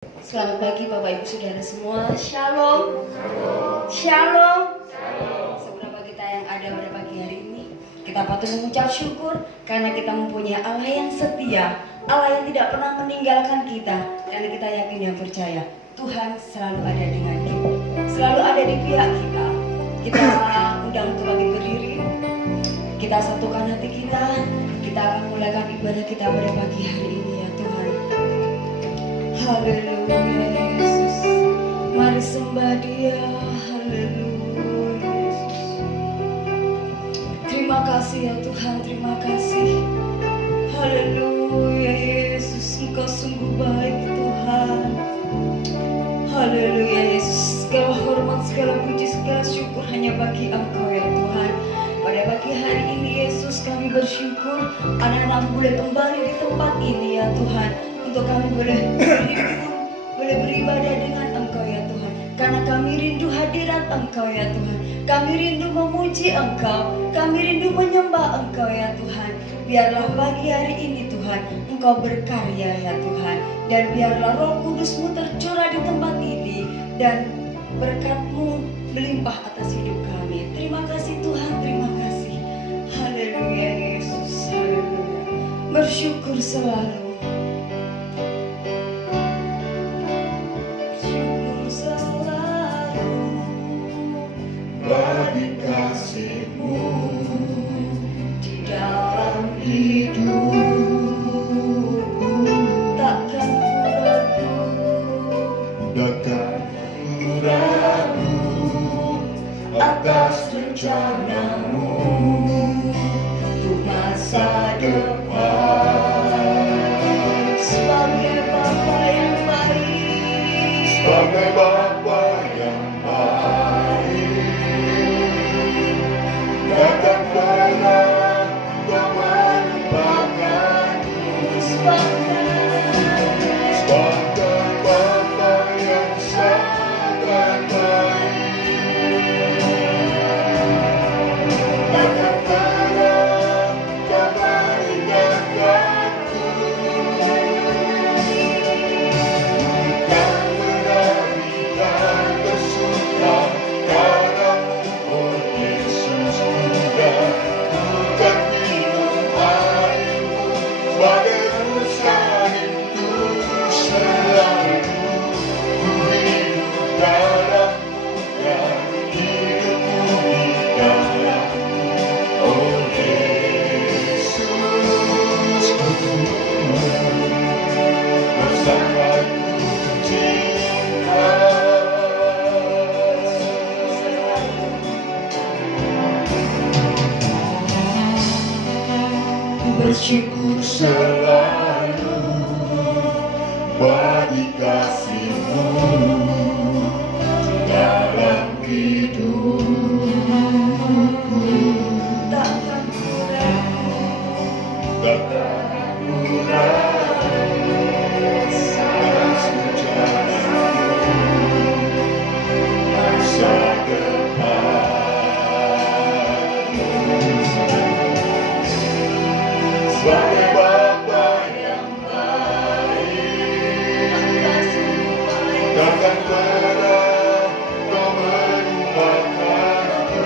Selamat pagi Bapak Ibu Saudara semua. Shalom. Shalom. Seberapa kita yang ada pada pagi hari ini, kita patut mengucap syukur karena kita mempunyai Allah yang setia, Allah yang tidak pernah meninggalkan kita, dan kita yakin dan percaya Tuhan selalu ada dengan kita, selalu ada di pihak kita. Kita undang untuk bagi berdiri, kita satukan hati kita akan mulaikan ibadah kita pada pagi hari ini ya Tuhan. Haleluya Yesus, mari sembah Dia. Haleluya Yesus. Terima kasih ya Tuhan, terima kasih. Haleluya Yesus, Engkau sungguh baik Tuhan. Haleluya Yesus, segala hormat, segala puji, segala syukur hanya bagi Engkau ya Tuhan. Pada pagi hari ini Yesus, kami bersyukur anak-anak boleh kembali di tempat ini ya Tuhan, untuk kami boleh beribadah dengan Engkau ya Tuhan. Karena kami rindu hadirat Engkau ya Tuhan. Kami rindu memuji Engkau, kami rindu menyembah Engkau ya Tuhan. Biarlah pagi hari ini Tuhan, Engkau berkarya ya Tuhan. Dan biarlah Roh Kudus-Mu tercurah di tempat ini, dan berkat-Mu melimpah atas hidup kami. Terima kasih Tuhan, terima kasih. Haleluya Yesus, haleluya. Bersyukur selalu. Bagi kasih-Mu di dalam hidupku, Takkan ku ragu, takkan ku ragu atas rencana-Mu untuk masa depan. sebagai Bapa yang baik, Sebagai Bapa yang baik, takkan pernah Kau melupakanku. Sebagai Bapa yang sangat baik, takkan pernah Kau meninggalkanku. Bukan menari dan bersuka karena-Mu, oh Yesus, bukan minum air-Mu sebagai urusan itu selalu. Ku hidup dalam-Mu dan hidupku di dalam-Mu, oh Yesus, Kau sangat ku cinta. Bersyukur selalu bagi kasih-Mu dalam hidupku, takkan ku ragu, takkan ku ragu atas rencana-Mu masa depan. Sebagai Bapa yang baik, Engkau sungguh baik. takkan pernah Kau melupakanku.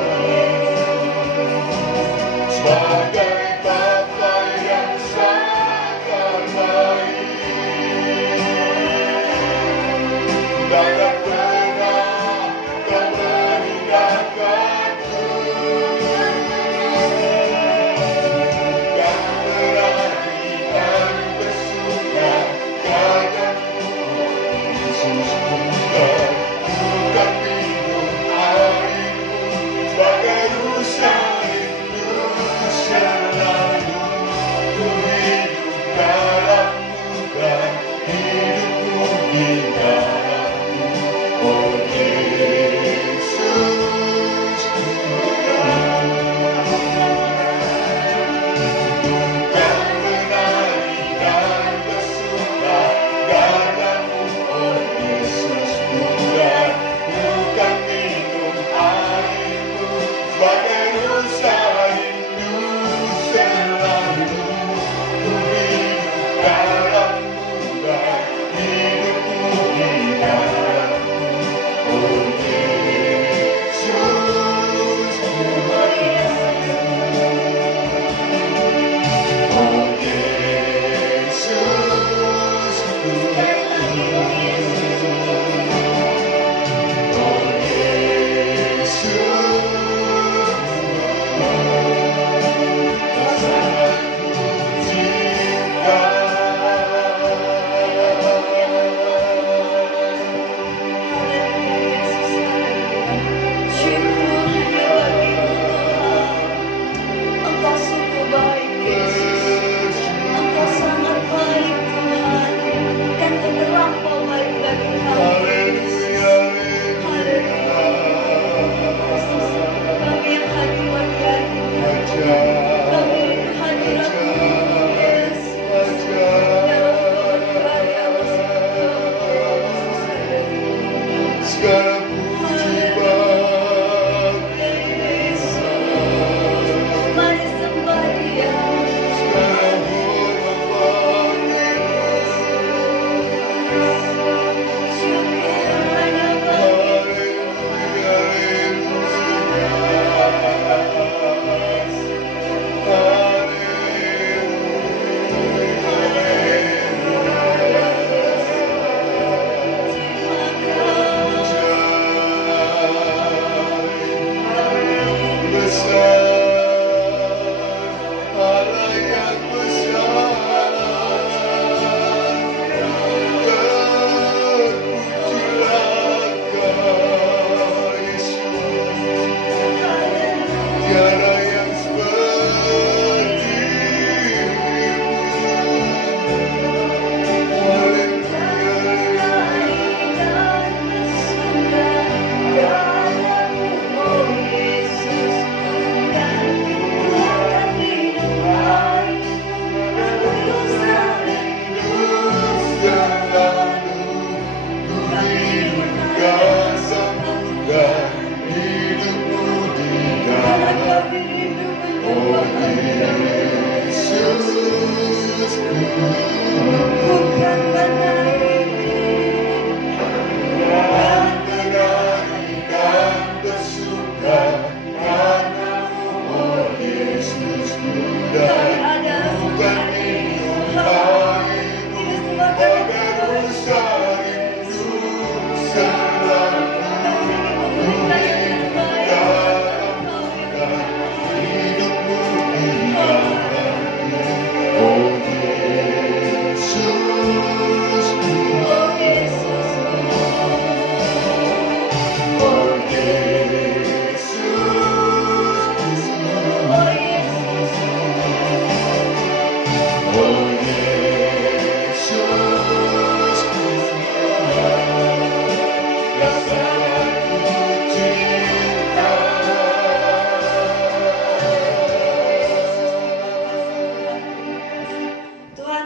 Sebagai Bapa yang sangat baik, takkan pernah Kau meninggalkanku. Yang berani dan bersuka karena-Mu, oh Yesus, bukan minum air-Mu sebagai rusa rindu selalu. Ku hidup dalam-Mu dan hidupku di dalam-Mu, oh Yesus, bukan menari dan bersuka karena-Mu, oh Yesus, bukan minum air-Mu sebagai rusa rindu selalu. Ku hidup dalam-Mu dan hidupku segala puji bagi Yesus, mari sembah Dia. segala hormat bagi Syukur hanya bagi Tiada yang seperti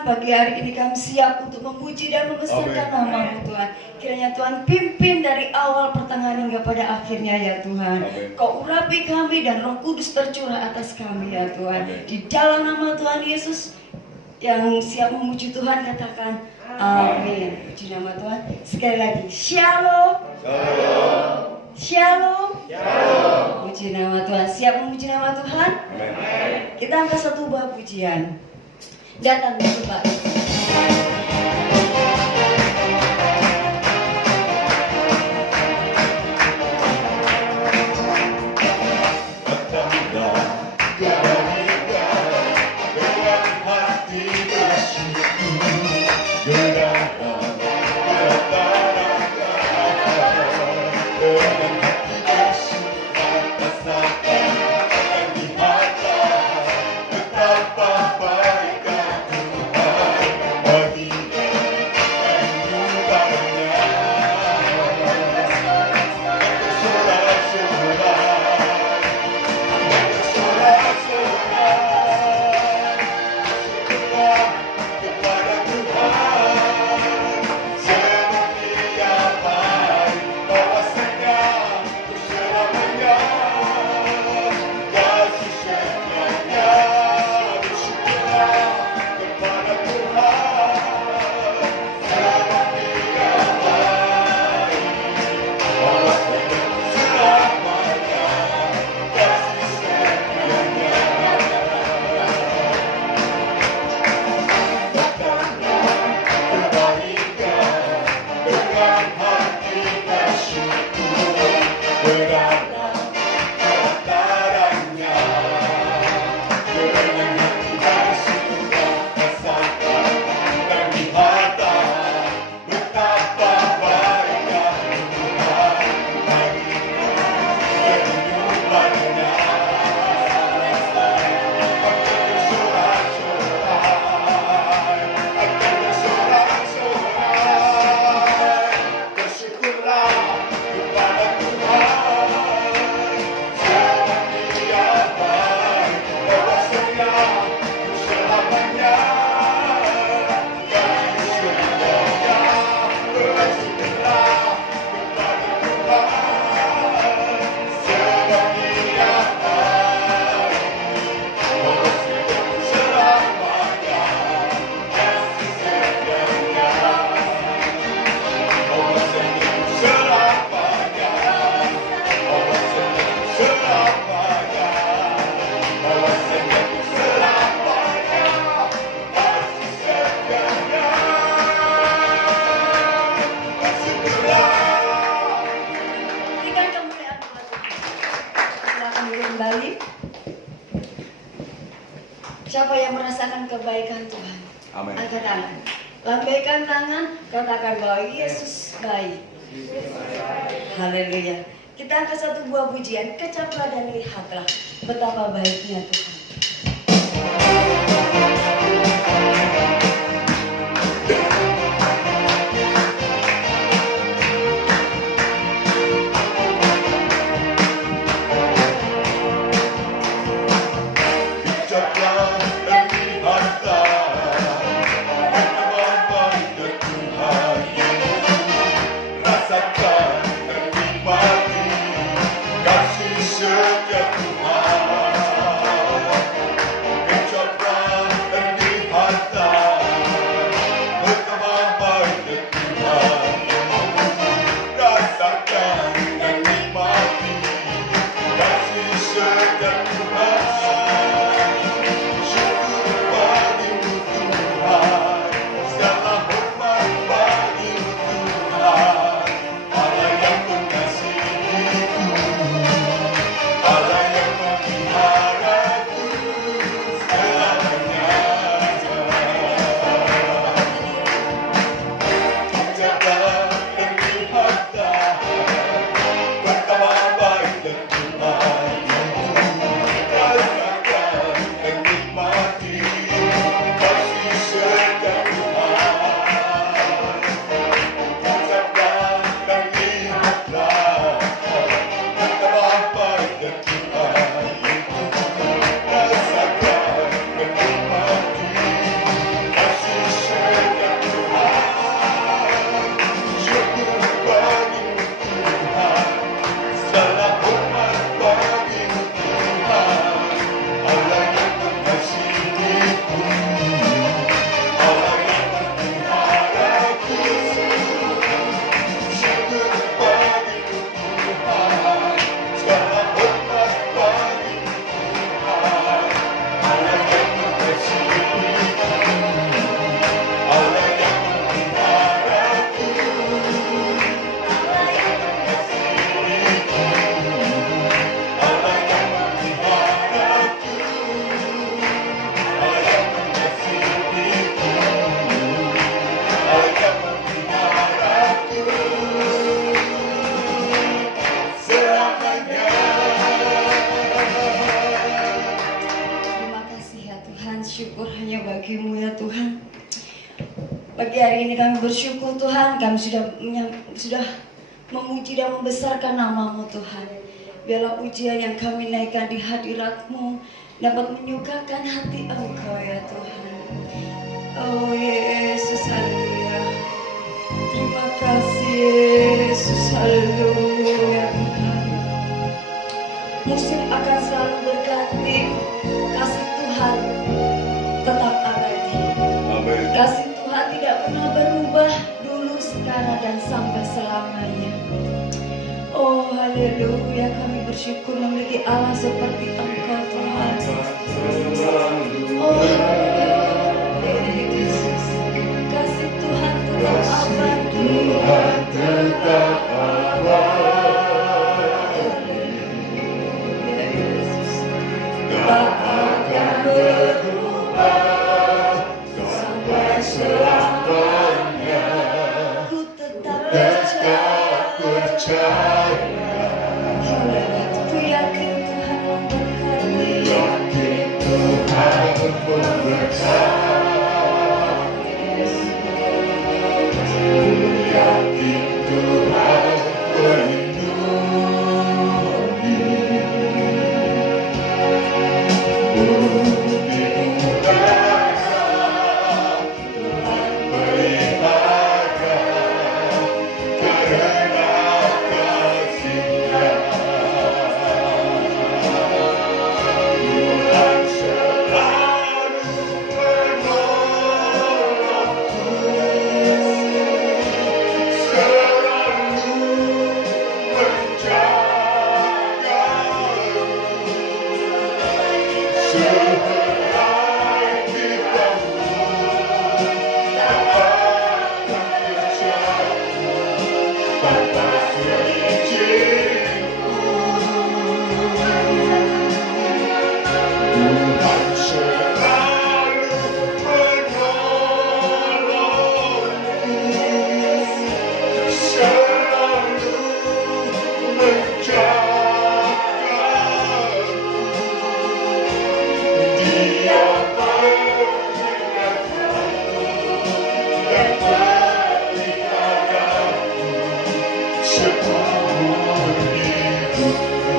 pagi hari ini kami siap untuk memuji dan membesarkan Amin. nama-Mu Tuhan. Kiranya Tuhan pimpin dari awal pertengahan hingga pada akhirnya ya Tuhan. Amin. Kau urapi kami dan Roh Kudus tercurah atas kami ya Tuhan. Amin. Di dalam nama Tuhan Yesus yang siap memuji Tuhan katakan amin. Puji nama Tuhan. Sekali lagi Shalom. Shalom. Puji nama Tuhan. Siap memuji nama Tuhan? Kita angkat satu buah pujian. Datang coba. Betapa baiknya Tuhan. merasakan kebaikan Tuhan. Amin. Angkat tangan. Lambaikan tangan, katakan bahwa Yesus baik. Haleluya. Kita angkat satu buah pujian, kecaplah dan lihatlah betapa baiknya Tuhan. Ucaplah dan lihatlah betapa baiknya Tuhan. Rasakan dan nikmati kasih setia Tuhan. Ucaplah dan lihatlah betapa baiknya Tuhan. Rasakan dan nikmati kasih setia Tuhan. Terima kasih ya Tuhan, syukur hanya bagimu ya Tuhan. Pagi hari ini kami bersyukur Tuhan, kami sudah memuji dan membesarkan namamu Tuhan. Biarlah pujian yang kami naikkan di hadirat-Mu dapat menyukakan hati Engkau ya Tuhan. Oh Yesus, haleluya. Terima kasih Yesus, haleluya Tuhan. Musim akan selalu berganti, kasih Tuhan tetap abadi. Amin. Kasih Tuhan tidak pernah berubah, dulu, sekarang, dan sampai selamanya. Oh haleluya, kami bersyukur memiliki Allah seperti Engkau Tuhan. Oh haleluya, Yesus. Kasih Tuhan tetap abadi. Tetap Ya Yesus. tak akan berubah sampai selamanya. Ku tetap Tetap percaya, Ku yakin Tuhan memberkati. yakin Tuhan memberkati, yakin Tuhan melindungi. Bumi udara Tuhan pelihara, karena kasih-Nya. Tuhan selalu seumur hidupku.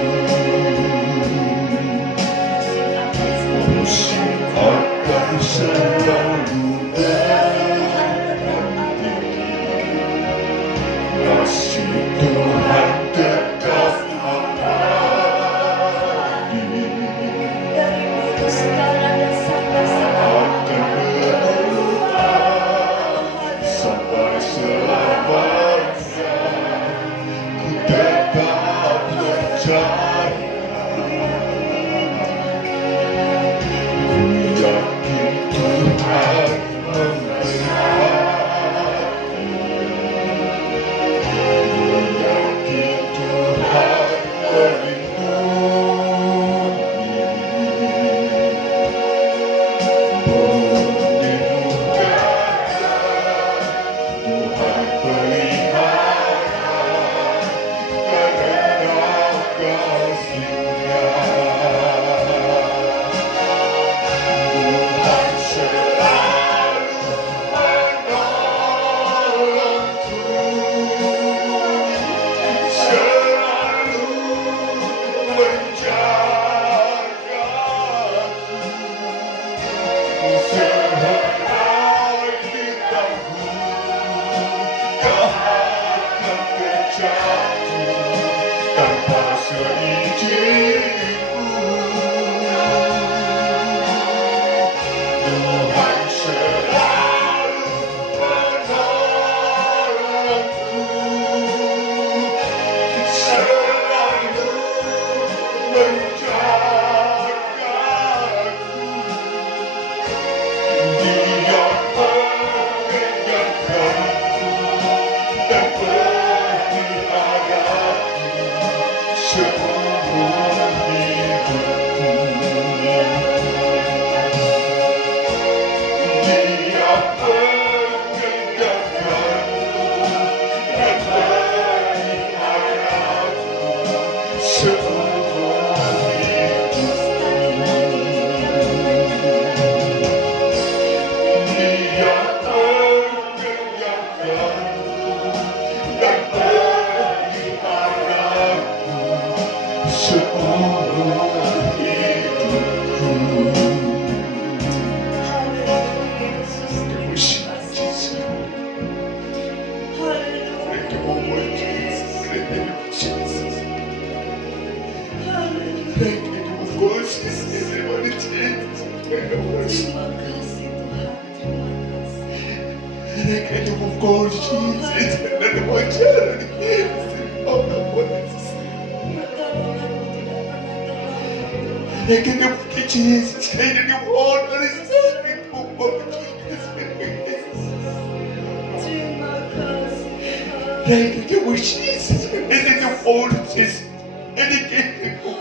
Musim akan selalu berganti, kasih Tuhan tetap abadi. Dari dulu sekarang dan sampai Akan berubah sampai selamanya. Ku tetap percaya, ku yakin Tuhan memberkati. Ku yakin Tuhan melindungi. Tuhan pelihara karena kasih-Nya. Tuhan selalu menolongku, selalu menjagaku. Sehelai bintangku tak akan terjatuh tanpa seizinku. Tuhan selalu menolongku, selalu menjagaku. Dia mengingatkanku dan peliharaku seumur hidupku. Dia mengingatkanku dan peliharaku seumur hidupku. Dia mengingatkanku dan peliharaku seumur hidupku. Thank you, oh my Jesus. Thank you, Jesus. Thank you, oh Jesus. Everybody, Jesus. Thank you, Jesus. Terima kasih Tuhan, terima kasih. Thank you, oh Jesus. Thank you, oh Jesus. Oh, my Jesus. Pertolonganmu tidak pernah terlambat. Thank you, Jesus. Thank you, oh Jesus. Thank you, oh Jesus. Terima kasih Tuhan. Thank you, oh Jesus. Thank you, oh Jesus. Thank you,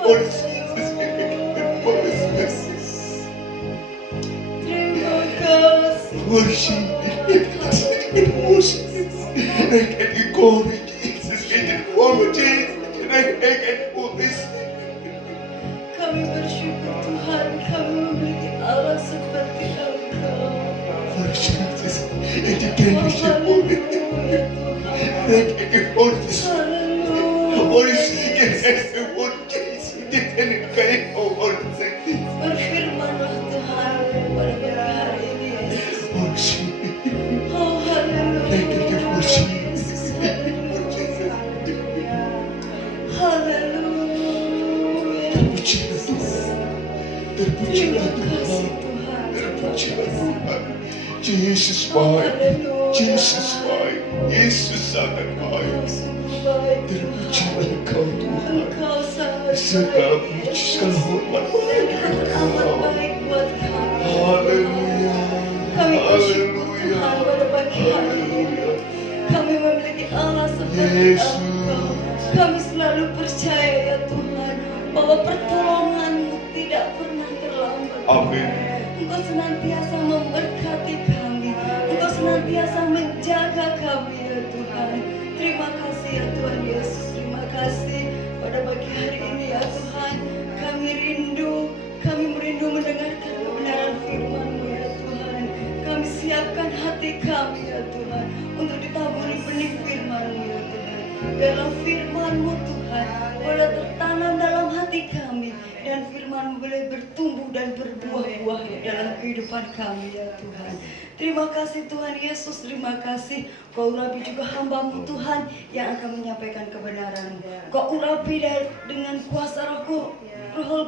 oh Jesus. Terima kasih. Worship. Worship. Thank you, oh Jesus. Thank you, oh Jesus. Thank you, oh Jesus. Kami bersyukur Tuhan, kami memiliki Allah seperti Engkau. Worship Jesus. Thank you, Jesus. Haleluya Tuhan. Thank you, oh Jesus. Haleluya. Holy Spirit, oh Jesus. Thank you, oh Jesus. Berfirmanlah Tuhan pada pagi hari ini Yesus. Worship. Oh haleluya. Thank you, worship. Yesus, haleluya. Terpujilah Tuhan. Terpujilah Terima kasih Tuhan. Tuhan. Terpujilah Tuhan. Yesus baik. Yesus baik. Yesus sangat baik. Engkau sungguh baik Tuhan. Terpujilah Engkau Tuhan. Engkau sangat Segala baik. puji, segala hormat bagi Engkau amat Engkau. baik buat kami. Haleluya. Kami bersyukur Haleluya. Tuhan pada pagi hari ini. Haleluya. Kami memiliki Allah seperti Yesus. Engkau. Kami selalu percaya ya Tuhan bahwa pertolongan-Mu tidak pernah terlambat. Amin. Engkau senantiasa memberkati kami. Engkau senantiasa menjaga kami ya Tuhan. Terima kasih ya Tuhan Yesus. Terima kasih pada pagi hari ini ya Tuhan. Kami merindu mendengarkan kebenaran firman-Mu ya Tuhan. Kami siapkan hati kami ya Tuhan untuk ditaburi benih firman-Mu ya Tuhan. Biarlah firman-Mu Tuhan boleh tertanam dalam hati kami, dan firman boleh bertumbuh dan berbuah-buah dalam kehidupan kami ya Tuhan. Terima kasih Tuhan Yesus, terima kasih. Kau urapi juga hamba-Mu Tuhan yang akan menyampaikan kebenaran. Kau urapi dengan kuasa Roh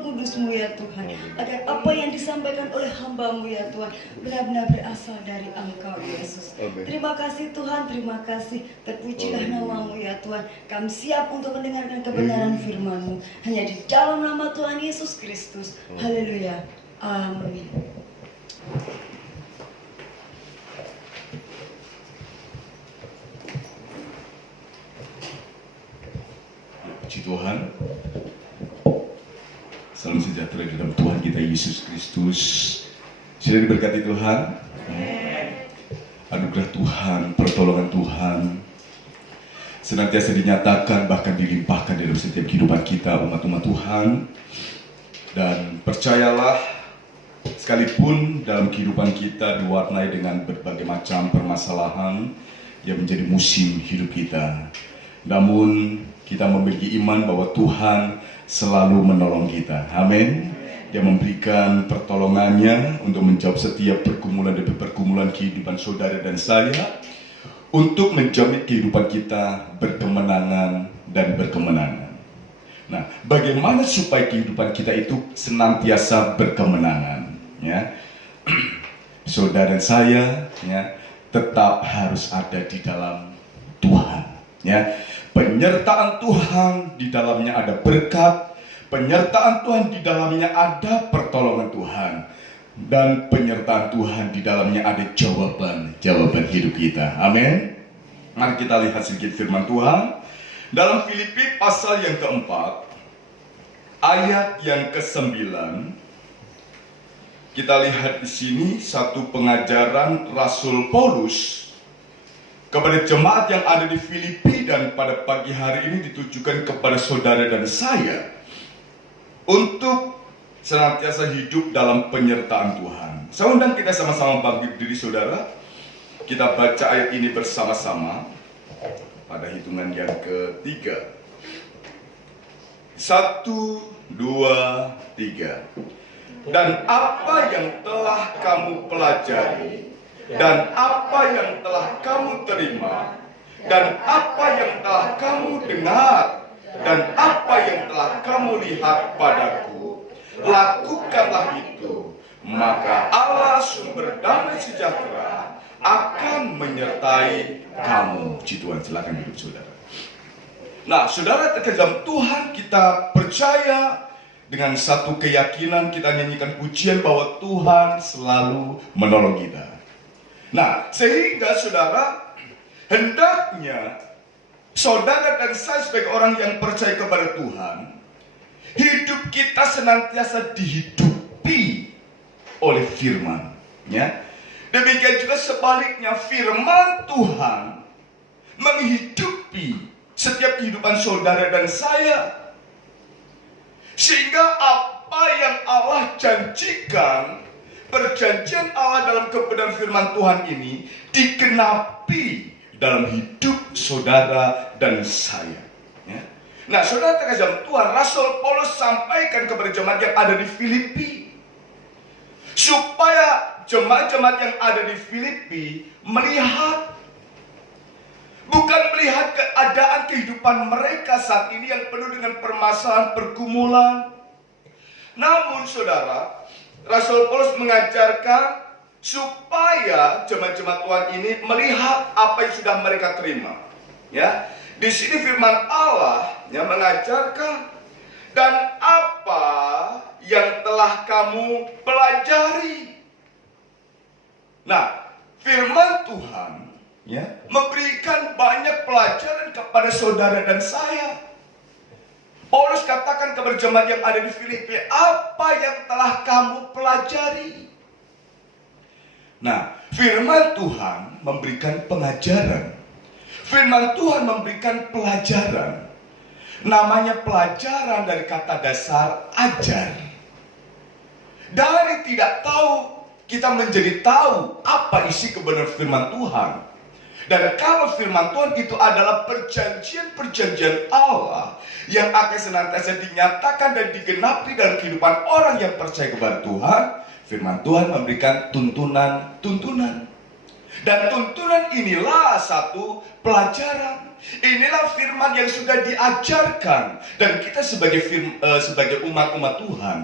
Kudus-Mu ya Tuhan, agar apa yang disampaikan oleh hamba-Mu ya Tuhan benar-benar berasal dari Engkau Yesus. Terima kasih Tuhan, terima kasih. Terpujilah nama-Mu ya Tuhan. Kami siap untuk mendengarkan kebenaran firman-Mu hanya di dalam nama Tuhan Yesus Kristus. Haleluya. Amin. Puji Tuhan. Salam sejahtera di dalam Tuhan kita Yesus Kristus. Sudah diberkati Tuhan. Anugerah Tuhan, pertolongan Tuhan senantiasa dinyatakan, bahkan dilimpahkan dalam setiap kehidupan kita umat-umat Tuhan. Dan percayalah, sekalipun dalam kehidupan kita diwarnai dengan berbagai macam permasalahan yang menjadi musim hidup kita, namun kita memiliki iman bahwa Tuhan selalu menolong kita. Amin. Dia memberikan pertolongannya untuk menjawab setiap pergumulan demi pergumulan kehidupan saudara dan saya, untuk menjamin kehidupan kita berkemenangan dan berkemenangan. Nah, bagaimana supaya kehidupan kita itu senantiasa berkemenangan? Ya, saudara dan saya, ya, tetap harus ada di dalam Tuhan. Ya, penyertaan Tuhan di dalamnya ada berkat, penyertaan Tuhan di dalamnya ada pertolongan Tuhan, dan penyertaan Tuhan di dalamnya ada jawaban hidup kita. Amin. Mari kita lihat sedikit firman Tuhan dalam Filipi pasal yang keempat, ayat yang ke-9. Kita lihat di sini satu pengajaran Rasul Paulus kepada jemaat yang ada di Filipi, dan pada pagi hari ini ditujukan kepada saudara dan saya untuk senantiasa hidup dalam penyertaan Tuhan. Saya undang kita sama-sama bangkit berdiri saudara. Kita baca ayat ini bersama-sama pada hitungan yang ketiga. 1, 2, 3. Dan apa yang telah kamu pelajari, dan apa yang telah kamu terima, dan apa yang telah kamu dengar, dan apa yang telah kamu lihat padaku, lakukanlah itu, maka Allah sumber damai sejahtera akan menyertai kamu. Puji Tuhan, silakan duduk saudara. Nah, saudara terkasih Tuhan, kita percaya dengan satu keyakinan, kita nyanyikan pujian bahwa Tuhan selalu menolong kita. Nah, sehingga saudara, hendaknya saudara dan saya sebagai orang yang percaya kepada Tuhan, hidup kita senantiasa dihidupi oleh firman, ya. Demikian juga sebaliknya, firman Tuhan menghidupi setiap kehidupan saudara dan saya, sehingga apa yang Allah janjikan, perjanjian Allah dalam kebenaran firman Tuhan ini digenapi dalam hidup saudara dan saya, ya. Nah, saudara terkasih Tuhan, Rasul Paulus sampaikan kepada jemaat yang ada di Filipi, supaya jemaat-jemaat yang ada di Filipi melihat, bukan melihat keadaan kehidupan mereka saat ini yang penuh dengan permasalahan, pergumulan. Namun saudara, Rasul Paulus mengajarkan supaya jemaat-jemaat Tuhan ini melihat apa yang sudah mereka terima. Ya, di sini firman Allah yang mengajarkan, dan apa yang telah kamu pelajari. Nah, firman Tuhan, ya, memberikan banyak pelajaran kepada saudara dan saya. Paulus katakan kepada jemaat yang ada di Filipi, apa yang telah kamu pelajari. Nah, firman Tuhan memberikan pengajaran. Firman Tuhan memberikan pelajaran. Namanya pelajaran dari kata dasar ajar. Dari tidak tahu, kita menjadi tahu apa isi kebenaran firman Tuhan. Dan kalau firman Tuhan itu adalah perjanjian-perjanjian Allah yang akan senantiasa dinyatakan dan digenapi dalam kehidupan orang yang percaya kepada Tuhan, firman Tuhan memberikan tuntunan-tuntunan. Dan tuntunan inilah satu pelajaran. Inilah firman yang sudah diajarkan. Dan kita sebagai umat-umat Tuhan,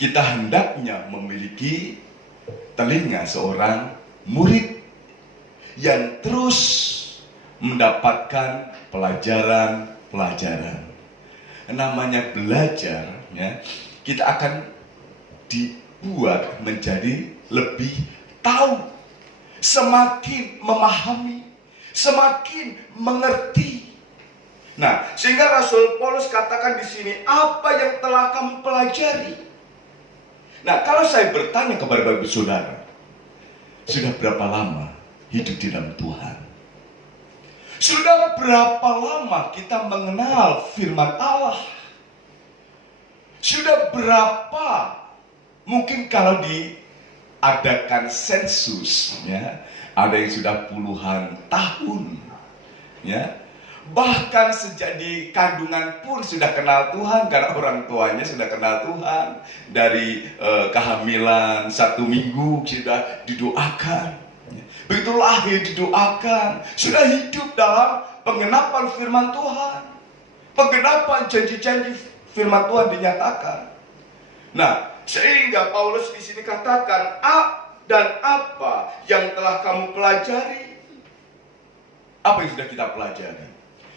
kita hendaknya memiliki telinga seorang murid yang terus mendapatkan pelajaran-pelajaran. Namanya belajar, ya, kita akan dibuat menjadi lebih tahu, semakin memahami, semakin mengerti. Nah, sehingga Rasul Paulus katakan di sini, apa yang telah kamu pelajari? Nah, kalau saya bertanya kepada Bapak Saudara, sudah berapa lama hidup di dalam Tuhan? Sudah berapa lama kita mengenal firman Allah? Sudah berapa, mungkin kalau diadakan sensus, ya, ada yang sudah puluhan tahun, ya, bahkan sejak di kandungan pun sudah kenal Tuhan karena orang tuanya sudah kenal Tuhan. Dari kehamilan 1 minggu sudah didoakan, begitu lahir didoakan, sudah hidup dalam penggenapan firman Tuhan, penggenapan janji-janji firman Tuhan dinyatakan. Nah, sehingga Paulus di sini katakan, dan apa yang telah kamu pelajari? Apa yang sudah kita pelajari?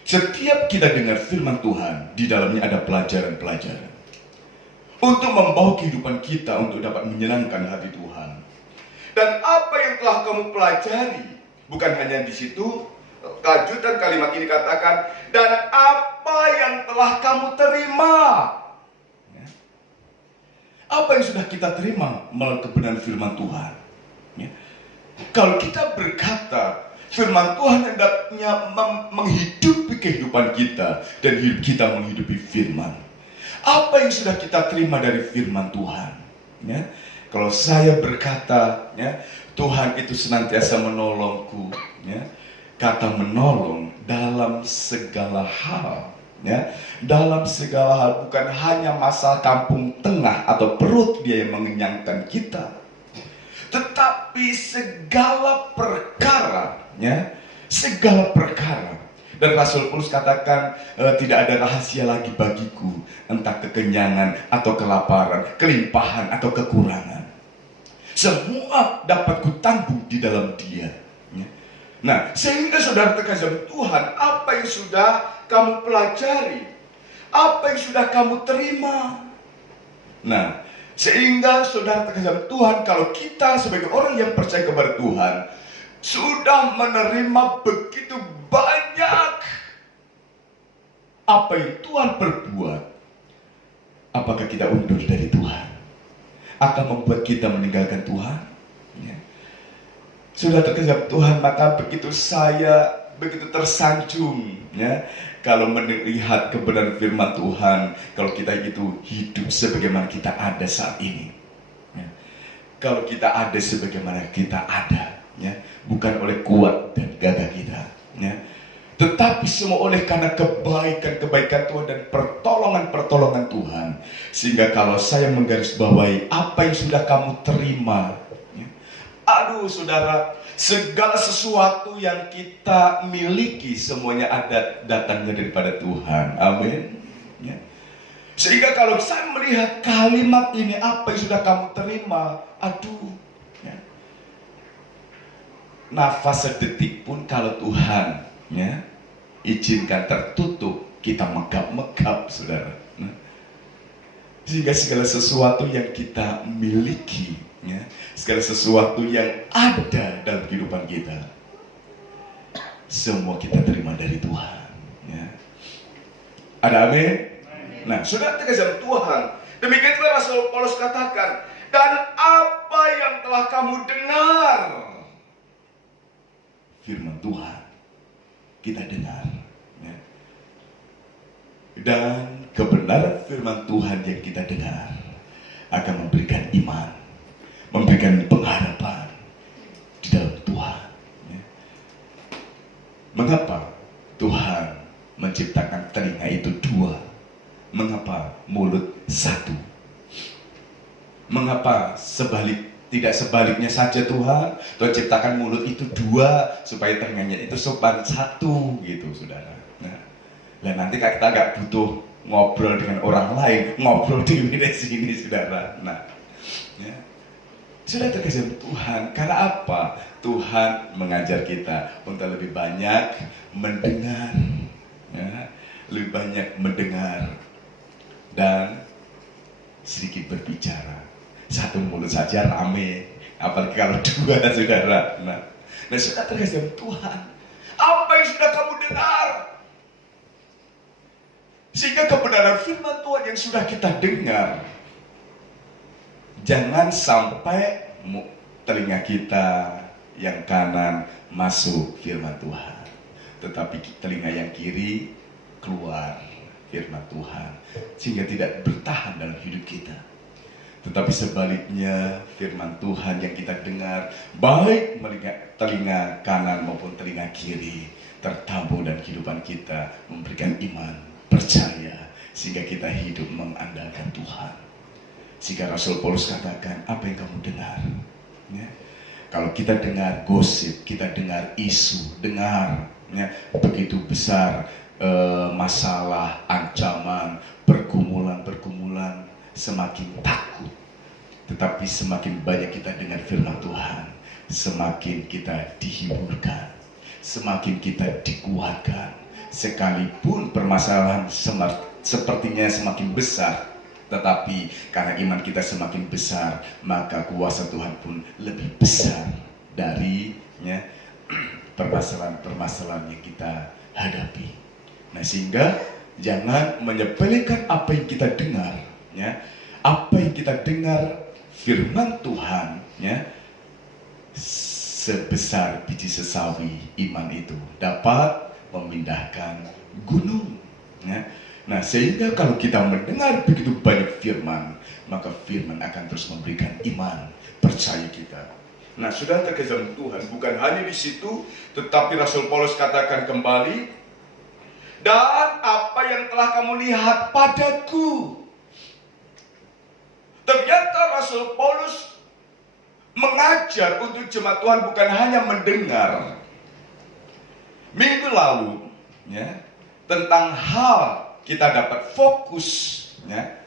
Setiap kita dengar firman Tuhan, di dalamnya ada pelajaran-pelajaran untuk membawa kehidupan kita untuk dapat menyenangkan hati Tuhan. Dan apa yang telah kamu pelajari, bukan hanya di situ, lanjutan kalimat ini katakan, dan apa yang telah kamu terima. Apa yang sudah kita terima melalui kebenaran firman Tuhan. Kalau kita berkata firman Tuhan hendaknya menghidupi kehidupan kita, dan hidup kita menghidupi firman. Apa yang sudah kita terima dari firman Tuhan? Ya, kalau saya berkata, ya, Tuhan itu senantiasa menolongku, ya, kata menolong dalam segala hal, ya, dalam segala hal, bukan hanya masalah kampung tengah atau perut dia yang mengenyangkan kita, tetapi segala perkara, ya, segala perkara. Dan Rasul Paulus katakan, tidak ada rahasia lagi bagiku, entah kekenyangan atau kelaparan, kelimpahan atau kekurangan. Semua dapat kutanggung di dalam Dia. Nah, sehingga saudara terkasih Tuhan, apa yang sudah kamu pelajari, apa yang sudah kamu terima. Nah, sehingga saudara terkasih Tuhan, kalau kita sebagai orang yang percaya kepada Tuhan, sudah menerima begitu banyak apa yang Tuhan perbuat, apakah kita undur dari Tuhan? Akan membuat kita meninggalkan Tuhan? Ya. Sudah terkejap Tuhan, maka begitu tersanjung, ya, kalau melihat kebenaran firman Tuhan, kalau kita itu hidup sebagaimana kita ada saat ini, ya. Kalau kita ada sebagaimana kita ada, ya, bukan oleh kuat dan gagah kita, ya, tetapi semua oleh karena kebaikan Tuhan dan pertolongan Tuhan. Sehingga kalau saya menggarisbawahi apa yang sudah kamu terima, ya, aduh saudara, segala sesuatu yang kita miliki semuanya ada datangnya daripada Tuhan. Amin, ya. Sehingga kalau saya melihat kalimat ini, apa yang sudah kamu terima, aduh, ya, nafas sedetik pun kalau Tuhan, ya, izinkan tertutup, kita megap-megap, saudara. Nah, sehingga segala sesuatu yang kita miliki, ya, segala sesuatu yang ada dalam kehidupan kita, semua kita terima dari Tuhan, ya. Ada amin? Nah, sudah terkasih Tuhan, demikian juga Rasul Paulus katakan, dan apa yang telah kamu dengar, firman Tuhan kita dengar, ya. Dan kebenaran firman Tuhan yang kita dengar akan memberikan iman, memberikan pengharapan di dalam Tuhan, ya. menciptakan telinga itu dua? Mengapa mulut satu? Mengapa tidak sebaliknya saja Tuhan? Tuhan ciptakan mulut itu dua supaya telinganya itu sopan satu gitu, saudara. Nah nanti kita nggak butuh ngobrol dengan orang lain, ngobrol di sini, saudara. Nah, ya. Sudah terkasih Tuhan, karena apa? Tuhan mengajar kita untuk lebih banyak mendengar, ya, lebih banyak mendengar dan sedikit berbicara. Satu mulut saja rame, apalagi kalau dua, saudara. Nah sudah terkasih Tuhan, apa yang sudah kamu dengar? Sehingga kebenaran firman Tuhan yang sudah kita dengar, jangan sampai telinga kita yang kanan masuk firman Tuhan, tetapi telinga yang kiri keluar firman Tuhan, sehingga tidak bertahan dalam hidup kita. Tetapi sebaliknya, firman Tuhan yang kita dengar, baik telinga kanan maupun telinga kiri, tertabur dalam kehidupan kita, memberikan iman, percaya, sehingga kita hidup mengandalkan Tuhan. Sehingga Rasul Paulus katakan, apa yang kamu dengar? Ya. Kalau kita dengar gosip, kita dengar isu, dengar ya, begitu besar masalah, ancaman, pergumulan, semakin takut. Tetapi semakin banyak kita dengar firman Tuhan, semakin kita dihiburkan, semakin kita dikuatkan. Sekalipun permasalahan sepertinya semakin besar, tetapi karena iman kita semakin besar, maka kuasa Tuhan pun lebih besar dari ya, permasalahan-permasalahan yang kita hadapi. Nah, sehingga jangan menyepelekan apa yang kita dengar, ya. Apa yang kita dengar firman Tuhan, ya, sebesar biji sesawi iman itu dapat memindahkan gunung, ya. Nah, sehingga kalau kita mendengar begitu banyak firman, maka firman akan terus memberikan iman, percaya kita. Nah, sudah terkesan Tuhan, bukan hanya di situ, tetapi Rasul Paulus katakan kembali, dan apa yang telah kamu lihat padaku. Ternyata Rasul Paulus mengajar untuk jemaat Tuhan bukan hanya mendengar. Minggu lalu, ya, tentang hal kita dapat fokus, ya,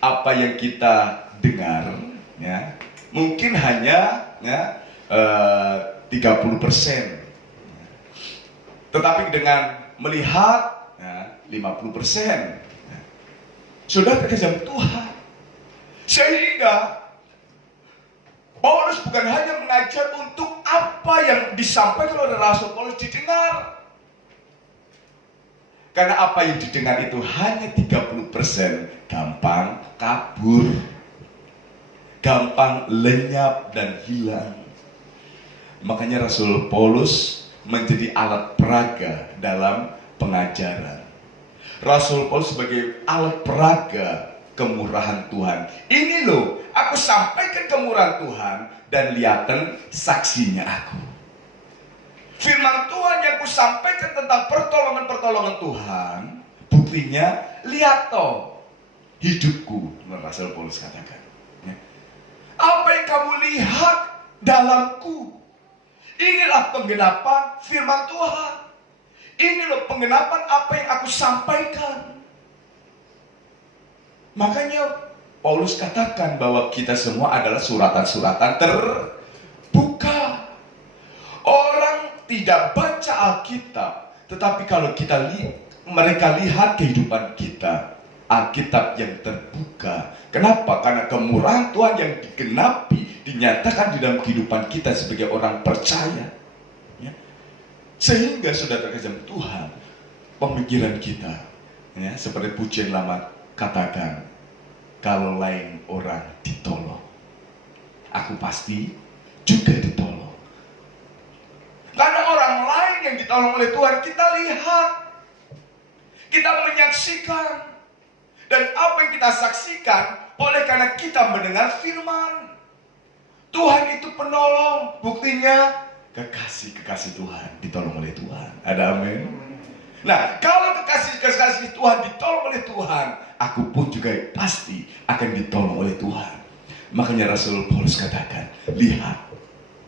apa yang kita dengar, ya, mungkin hanya ya, 30%, tetapi dengan melihat ya, 50%, ya, sudah terkesan Tuhan. Sehingga Paulus bukan hanya mengajar untuk apa yang disampaikan oleh Rasul Paulus didengar. Karena apa yang didengar itu hanya 30%, gampang kabur, gampang lenyap dan hilang. Makanya Rasul Paulus menjadi alat peraga dalam pengajaran. Rasul Paulus sebagai alat peraga kemurahan Tuhan. Ini loh, aku sampaikan kemurahan Tuhan dan lihatan saksinya aku. Firman Tuhan yang aku sampaikan tentang pertolongan-pertolongan Tuhan, buktinya lihat toh hidupku, Rasul Paulus katakan. Apa yang kamu lihat dalamku, inilah penggenapan firman Tuhan. Ini loh penggenapan apa yang aku sampaikan. Makanya Paulus katakan bahwa kita semua adalah suratan-suratan terbuka. Orang tidak baca Alkitab, tetapi kalau mereka lihat kehidupan kita, Alkitab yang terbuka. Kenapa? Karena kemurahan Tuhan yang digenapi, dinyatakan di dalam kehidupan kita sebagai orang percaya, ya. Sehingga sudah terkesan Tuhan, pemikiran kita, ya, seperti pujian lama katakan, kalau lain orang ditolong, aku pasti juga ditolong. Karena orang lain yang ditolong oleh Tuhan, kita lihat, kita menyaksikan, dan apa yang kita saksikan oleh karena kita mendengar firman. Tuhan itu penolong, buktinya kekasih-kekasih Tuhan ditolong oleh Tuhan. Ada amin. Nah, kalau kekasih kekasih Tuhan ditolong oleh Tuhan, aku pun juga pasti akan ditolong oleh Tuhan. Makanya Rasul Paulus katakan, lihat,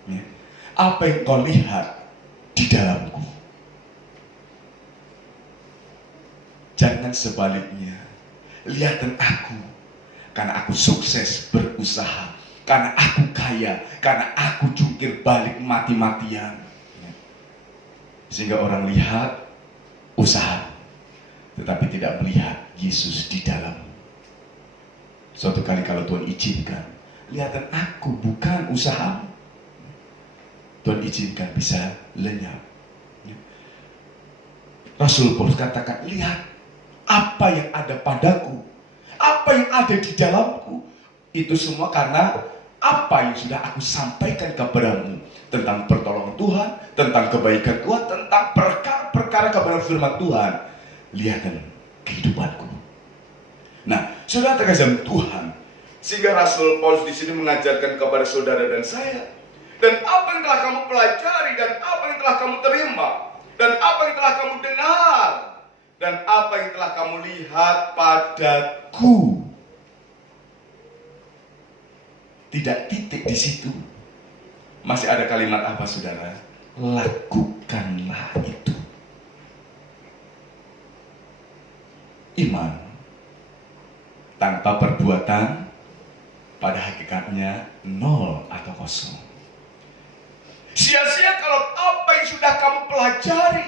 ya, apa yang kau lihat di dalamku. Jangan sebaliknya, lihatan aku, karena aku sukses berusaha, karena aku kaya, karena aku jungkir balik mati-matian. Sehingga orang lihat usaha, tetapi tidak melihat Yesus di dalam. Suatu kali kalau Tuhan izinkan, lihatan aku bukan usaha, Tuhan izinkan bisa lenyap. Rasul Paulus katakan, lihat apa yang ada padaku, apa yang ada di dalamku. Itu semua karena apa yang sudah aku sampaikan kepadamu tentang pertolongan Tuhan, tentang kebaikan Tuhan, tentang perkara-perkara kebenaran firman Tuhan. Lihatan kehidupanku. Nah, saudara terkasih Tuhan, sehingga Rasul Paulus di sini mengajarkan kepada saudara dan saya, dan apa yang telah kamu pelajari, dan apa yang telah kamu terima, dan apa yang telah kamu dengar, dan apa yang telah kamu lihat padaku. Tidak titik di situ. Masih ada kalimat apa, saudara? Lakukanlah itu. Iman tanpa perbuatan pada hakikatnya nol atau kosong. Sia-sia kalau apa yang sudah kamu pelajari,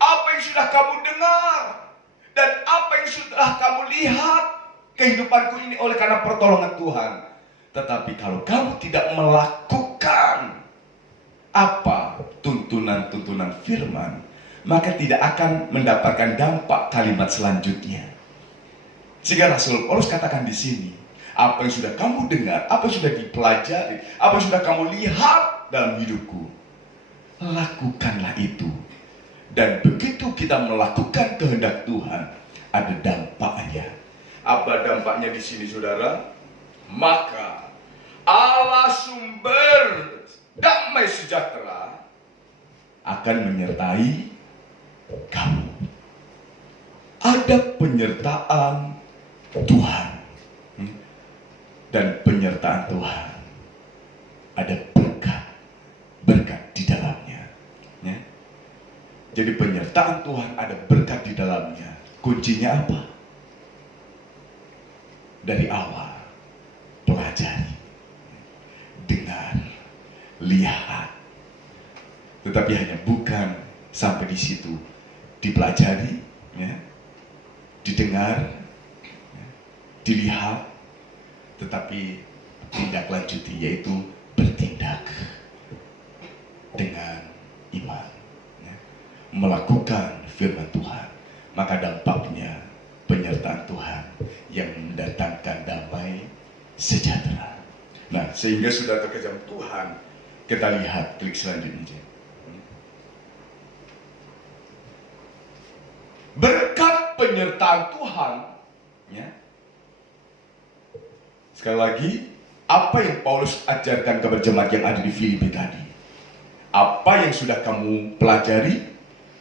apa yang sudah kamu dengar, dan apa yang sudah kamu lihat kehidupanku ini oleh karena pertolongan Tuhan. Tetapi kalau kamu tidak melakukan apa tuntunan-tuntunan firman, maka tidak akan mendapatkan dampak kalimat selanjutnya. Sehingga Rasul Paulus katakan di sini, apa yang sudah kamu dengar, apa yang sudah dipelajari, apa yang sudah kamu lihat dalam hidupku, lakukanlah itu. Dan begitu kita melakukan kehendak Tuhan, ada dampaknya. Apa dampaknya di sini, saudara? Maka Allah sumber damai sejahtera akan menyertai kamu. Ada penyertaan Tuhan, dan penyertaan Tuhan ada berkat di dalamnya, ya. Jadi penyertaan Tuhan ada berkat di dalamnya. Kuncinya apa? Dari awal pelajari, dengar, lihat. Tetapi hanya bukan sampai di situ, dipelajari, ya, didengar, ya, dilihat, tetapi tindak lanjuti, yaitu bertindak dengan iman, ya, melakukan firman Tuhan. Maka dampaknya penyertaan Tuhan yang mendatangkan damai sejahtera. Nah, sehingga sudah terkejam Tuhan, kita lihat klik selanjutnya. Berkat penyertaan Tuhan, ya. Sekali lagi, apa yang Paulus ajarkan kepada jemaat yang ada di Filipi tadi? Apa yang sudah kamu pelajari,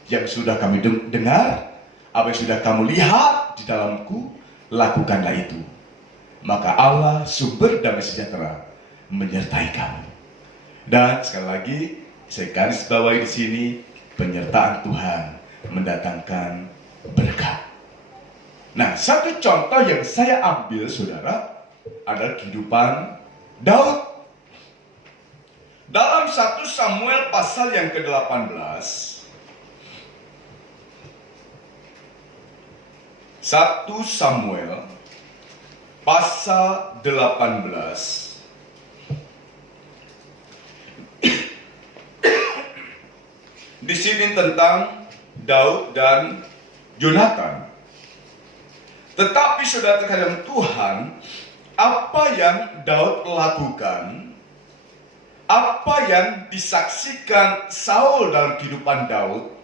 yang sudah kami dengar, apa yang sudah kamu lihat di dalamku, lakukanlah itu. Maka Allah sumber damai sejahtera menyertai kamu. Dan sekali lagi, saya garis bawahi di sini, penyertaan Tuhan mendatangkan berkat. Nah, satu contoh yang saya ambil, saudara, adalah kehidupan Daud. Dalam 1 Samuel pasal yang ke-18, 1 Samuel pasal 18. Di sini tentang Daud dan Yonatan. Tetapi saudara terkadang Tuhan, apa yang Daud lakukan, apa yang disaksikan Saul dalam kehidupan Daud,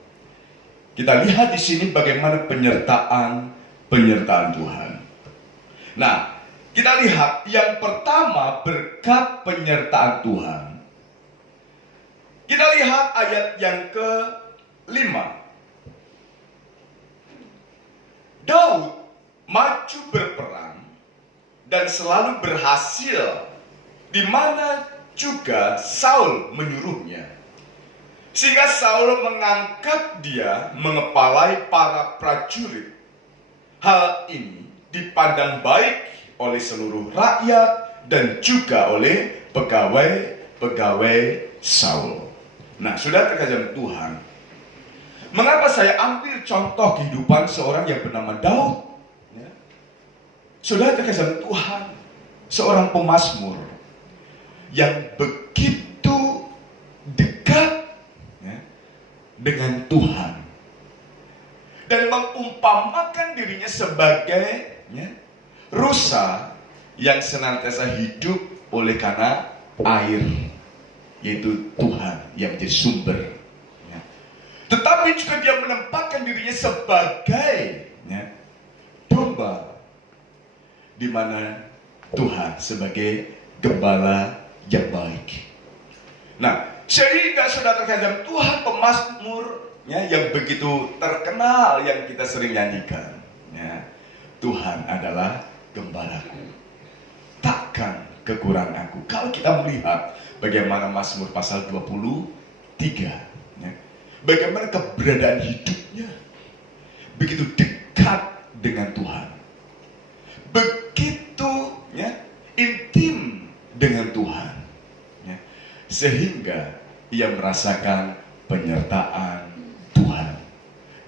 kita lihat di sini bagaimana penyertaan Tuhan. Nah, kita lihat yang pertama berkat penyertaan Tuhan. Kita lihat ayat yang ke-5. selalu berhasil, di mana juga Saul menyuruhnya. Sehingga Saul mengangkat dia mengepalai para prajurit. Hal ini dipandang baik oleh seluruh rakyat dan juga oleh pegawai Saul. Nah, saudara terkasih Tuhan, mengapa saya ambil contoh kehidupan seorang yang bernama Daud? Ya. Saudara terkasih Tuhan, seorang pemazmur yang begitu dekat ya, dengan Tuhan dan mengumpamakan dirinya sebagai ya, rusa yang senantiasa hidup oleh karena air, yaitu Tuhan yang menjadi sumber. Ya. Tetapi juga dia menempatkan dirinya sebagai ya, domba, di mana Tuhan sebagai gembala yang baik. Nah, sehingga saudara terkasih Tuhan, pemazmur ya, yang begitu terkenal yang kita sering nyanyikan ya, Tuhan adalah gembalaku, takkan kekurangan aku. Kalau kita melihat bagaimana Mazmur pasal 23 ya, bagaimana keberadaan hidupnya begitu dekat dengan Tuhan, begitu ya, intim dengan Tuhan ya, sehingga ia merasakan penyertaan Tuhan.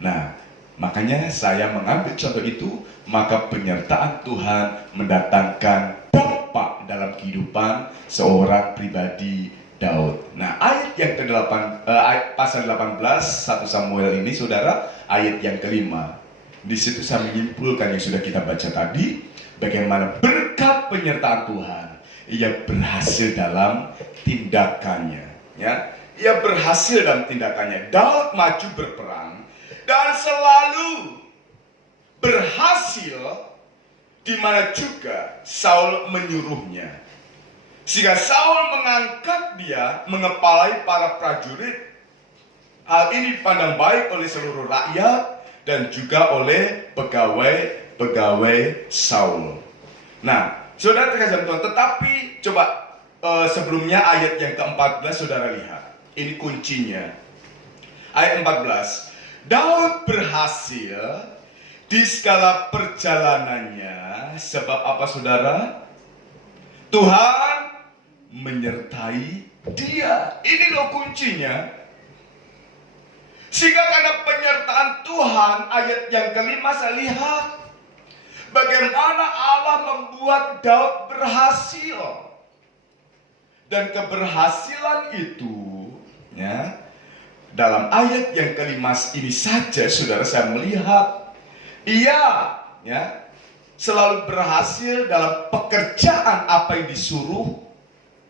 Nah, makanya saya mengambil contoh itu, maka penyertaan Tuhan mendatangkan dampak dalam kehidupan seorang pribadi Daud. Nah, ayat yang ke-8, pasal 18 1 Samuel ini, saudara, ayat yang kelima. Di situ saya menyimpulkan yang sudah kita baca tadi, bagaimana berkat penyertaan Tuhan, ia berhasil dalam tindakannya. Ya, ia berhasil dalam tindakannya. Daud maju berperang dan selalu berhasil, di mana juga Saul menyuruhnya. Sehingga Saul mengangkat dia mengepalai para prajurit. Hal ini dipandang baik oleh seluruh rakyat dan juga oleh pegawai Saul. Nah, saudara terkasih Tuhan, tetapi coba sebelumnya ayat yang ke-14 saudara lihat. Ini kuncinya. Ayat 14. Daud berhasil di segala perjalanannya, sebab apa saudara? Tuhan menyertai dia. Ini loh kuncinya. Sehingga karena penyertaan Tuhan, ayat yang kelima saya lihat bagaimana Allah membuat Daud berhasil. Dan keberhasilan itu ya, dalam ayat yang kelima ini saja saudara, saya melihat ia ya, selalu berhasil dalam pekerjaan apa yang disuruh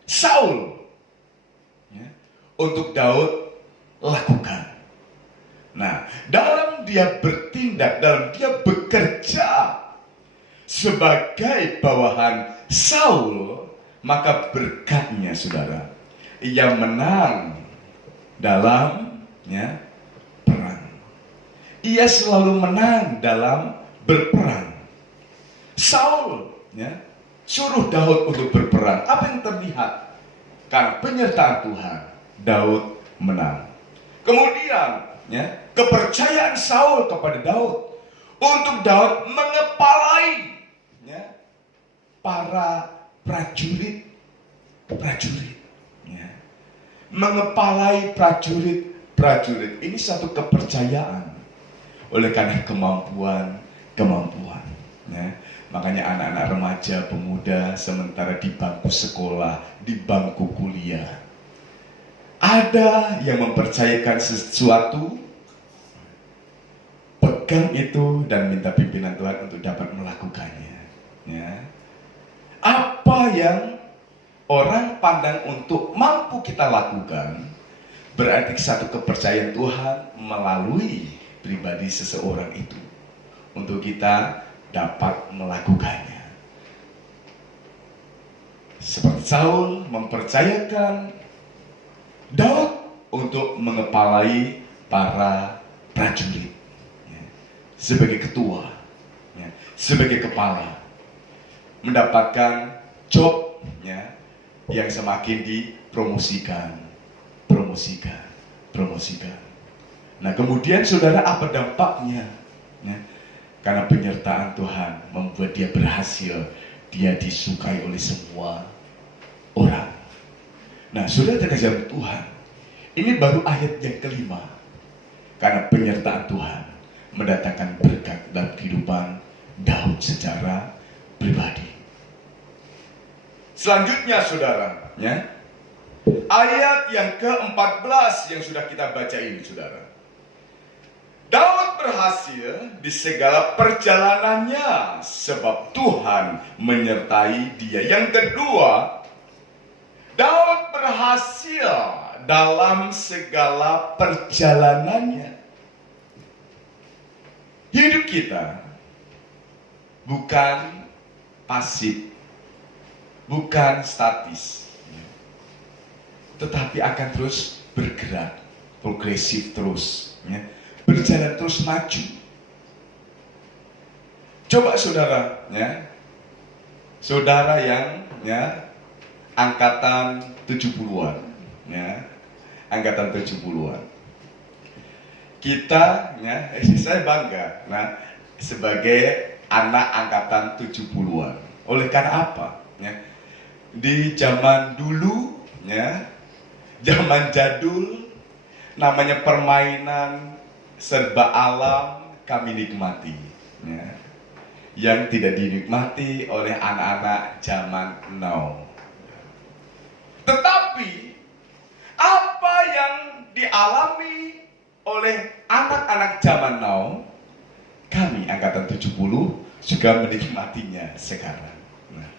Saul ya, untuk Daud lakukan. Nah, dalam dia bertindak, dalam dia bekerja sebagai bawahan Saul, maka berkatnya saudara, ia menang dalam ya, perang. Ia selalu menang dalam berperang. Saul ya, suruh Daud untuk berperang. Apa yang terlihat? Karena penyertaan Tuhan, Daud menang. Kemudian ya, kepercayaan Saul kepada Daud untuk Daud mengepalai ya, para prajurit ya. Mengepalai prajurit ini satu kepercayaan. Oleh karena kemampuan ya. Makanya anak-anak remaja, pemuda, sementara di bangku sekolah, di bangku kuliah, ada yang mempercayakan sesuatu, pegang itu dan minta pimpinan Tuhan untuk dapat melakukannya ya. Apa yang orang pandang untuk mampu kita lakukan, berarti satu kepercayaan Tuhan melalui pribadi seseorang itu untuk kita dapat melakukannya. Seperti Saul mempercayakan Daud untuk mengepalai para prajurit ya, sebagai ketua ya, sebagai kepala. mendapatkan jobnya yang semakin dipromosikan, promosikan. Nah, kemudian saudara, apa dampaknya? Ya, karena penyertaan Tuhan membuat dia berhasil, dia disukai oleh semua orang. Nah, saudara terkasih Tuhan, ini baru ayat yang kelima. Karena penyertaan Tuhan mendatangkan berkat dalam kehidupan Daud secara pribadi. Selanjutnya saudara, ya, ayat yang ke-14 yang sudah kita baca ini saudara. Daud berhasil di segala perjalanannya sebab Tuhan menyertai dia. Yang kedua, Daud berhasil dalam segala perjalanannya. Hidup kita bukan pasif, bukan statis, tetapi akan terus bergerak, progresif terus, ya, berjalan terus maju. Coba saudara, ya, saudara yang, ya, angkatan 70-an, ya, angkatan 70-an. Kita, ya, saya bangga, nah, sebagai anak angkatan 70-an. Oleh karena apa? Ya, di zaman dulu, ya, zaman jadul, namanya permainan serba alam kami nikmati, ya, yang tidak dinikmati oleh anak-anak zaman now. Tetapi apa yang dialami oleh anak-anak zaman now, kami angkatan 70 juga menikmatinya sekarang. Nah,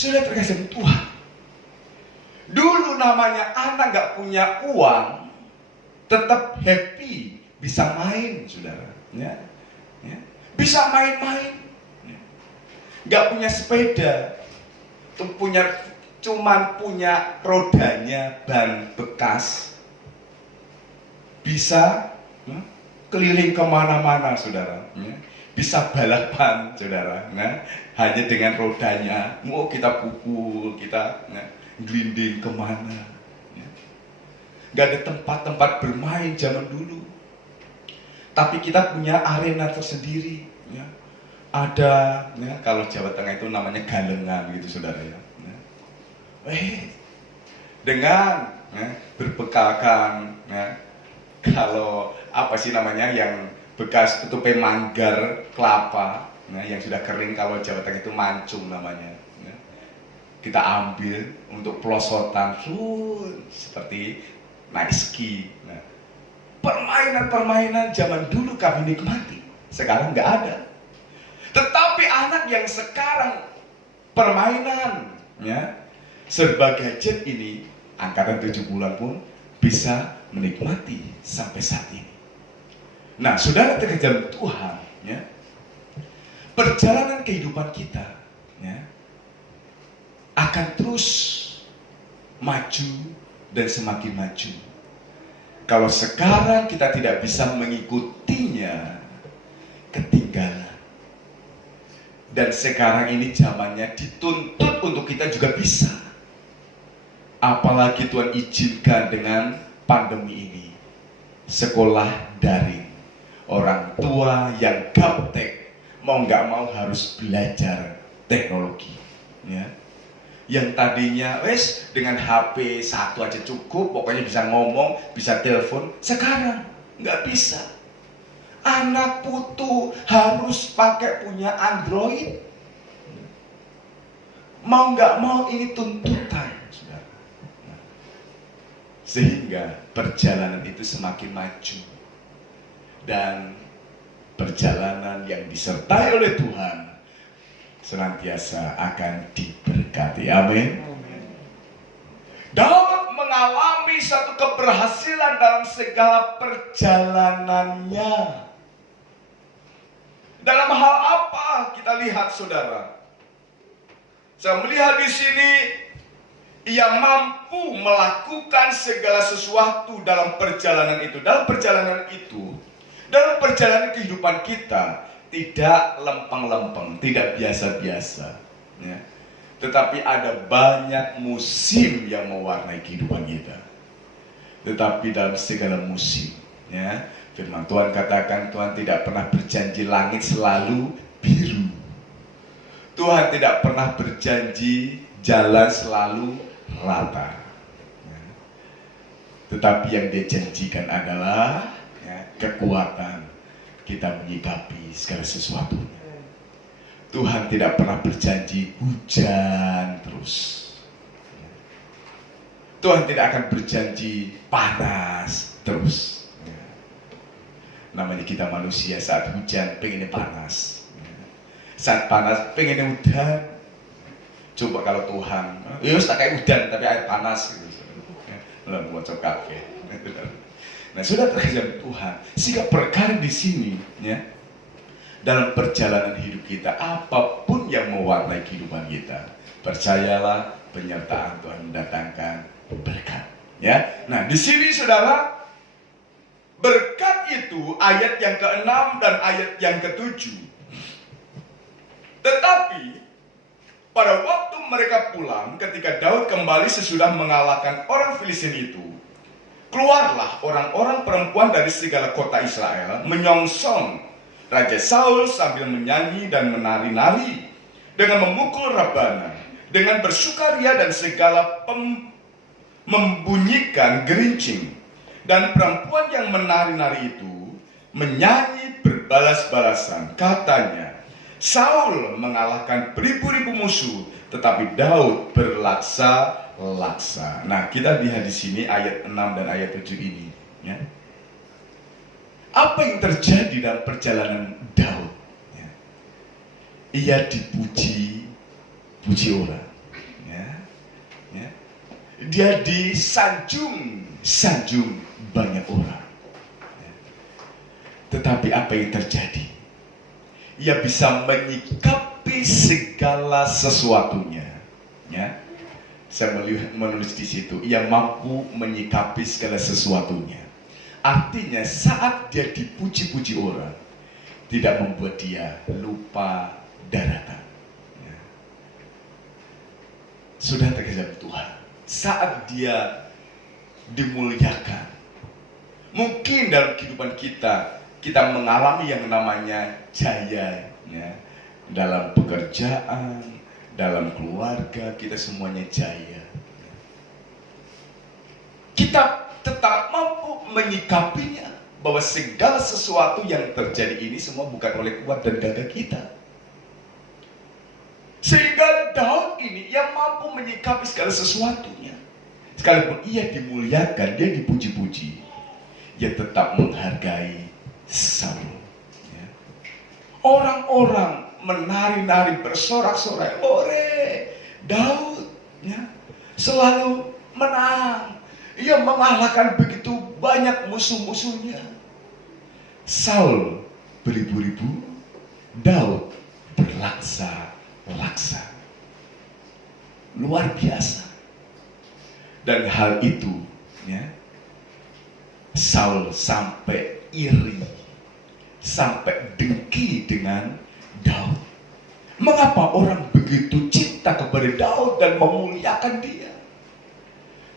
sudah terkasih Tuhan, dulu namanya anak gak punya uang, tetap happy, bisa main, saudara, ya, ya. Bisa main-main, ya. Gak punya sepeda, cuman punya rodanya ban bekas, bisa, ya, keliling kemana-mana, saudara, ya. Bisa balapan, saudara, nah, hanya dengan rodanya, mau kita pukul, kita, ya, gelinding kemana. Gak ada tempat-tempat bermain zaman dulu. Tapi kita punya arena tersendiri, ya. Ada, ya, kalau Jawa Tengah itu namanya galengan gitu saudara, ya. Dengan, ya, berbekalkan, ya, kalau apa sih namanya yang bekas tutupe manggar kelapa, ya, yang sudah kering, kalau Jawa Tengah itu mancung namanya, ya. Kita ambil untuk pelosotan, seperti naik ski. Nah, permainan-permainan zaman dulu kami nikmati, sekarang nggak ada. Tetapi anak yang sekarang permainan, ya, serba gadget ini, angkatan 70-an pun bisa menikmati sampai saat ini. Nah, saudara terkasih Tuhan, ya, perjalanan kehidupan kita, ya, akan terus maju dan semakin maju. Kalau sekarang kita tidak bisa mengikutinya, ketinggalan. Dan sekarang ini zamannya dituntut untuk kita juga bisa. Apalagi Tuhan izinkan dengan pandemi ini, sekolah daring, orang tua yang gaptek mau nggak mau harus belajar teknologi, ya. Yang tadinya dengan HP satu aja cukup, pokoknya bisa ngomong, bisa telepon, sekarang nggak bisa. Anak putu harus pakai punya Android. Mau nggak mau ini tuntutan, saudara. Sehingga perjalanan itu semakin maju. Dan perjalanan yang disertai oleh Tuhan senantiasa akan diberkati. Amin. Daud mengalami satu keberhasilan dalam segala perjalanannya. Dalam hal apa kita lihat, saudara? Saya melihat di sini ia mampu melakukan segala sesuatu dalam perjalanan itu. Dalam perjalanan itu, dalam perjalanan kehidupan kita, tidak lempeng-lempeng, tidak biasa-biasa, ya. Tetapi ada banyak musim yang mewarnai kehidupan kita. Tetapi dalam segala musim, ya, firman Tuhan katakan Tuhan tidak pernah berjanji langit selalu biru. Tuhan tidak pernah berjanji jalan selalu rata. Ya. Tetapi yang Dia janjikan adalah, ya, kekuatan kita menyikapi segala sesuatunya. Tuhan tidak pernah berjanji hujan terus. Tuhan tidak akan berjanji panas terus. Namanya kita manusia, saat hujan pengennya panas, saat panas pengennya udan. Coba kalau Tuhan, ya tak kayak udan tapi air panas gitu. Lalu bocor kafe. Nah, sudah terkejar Tuhan. Sehingga perkara di sini, ya, dalam perjalanan hidup kita, apapun yang mewarnai kehidupan kita, percayalah penyertaan Tuhan mendatangkan berkat. Ya, nah di sini saudara, berkat itu ayat yang ke-6 dan ayat yang ke-7. Tetapi pada waktu mereka pulang, ketika Daud kembali sesudah mengalahkan orang Filistin itu, keluarlah orang-orang perempuan dari segala kota Israel menyongsong Raja Saul sambil menyanyi dan menari-nari, dengan memukul rebana, dengan bersukaria dan segala membunyikan gerincing. Dan perempuan yang menari-nari itu menyanyi berbalas-balasan. Katanya, Saul mengalahkan beribu-ribu musuh, tetapi Daud berlaksa-laksa. Nah, kita lihat di sini ayat 6 dan ayat 7 ini, ya. Apa yang terjadi dalam perjalanan Daud? Ya. Ia dipuji orang, ya. Ya. Dia disanjung banyak orang, ya. Tetapi apa yang terjadi? Ia bisa menyikapi segala sesuatunya, ya. Saya menulis di situ, ia mampu menyikapi segala sesuatunya. Artinya saat dia dipuji-puji orang, tidak membuat dia lupa daratan, ya. Sudah terkejar Tuhan. Saat dia dimuliakan, mungkin dalam kehidupan kita mengalami yang namanya jaya, ya. Dalam pekerjaan, dalam keluarga, kita semuanya jaya. Kita tetap mampu menyikapinya, bahwa segala sesuatu yang terjadi ini semua bukan oleh kuat dan gagah kita. Sehingga Daud ini ia mampu menyikapi segala sesuatunya. Sekalipun ia dimuliakan, dia dipuji-puji, ia tetap menghargai Saul, ya. Orang-orang menari-nari, bersorak-sorai, ore Daud, ya, selalu menang. Ia mengalahkan begitu banyak musuh-musuhnya. Saul beribu-ribu, Daud berlaksa-laksa. Luar biasa. Dan hal itu, ya, Saul sampai iri, sampai dengki dengan Daud. Mengapa orang begitu cinta kepada Daud dan memuliakan dia?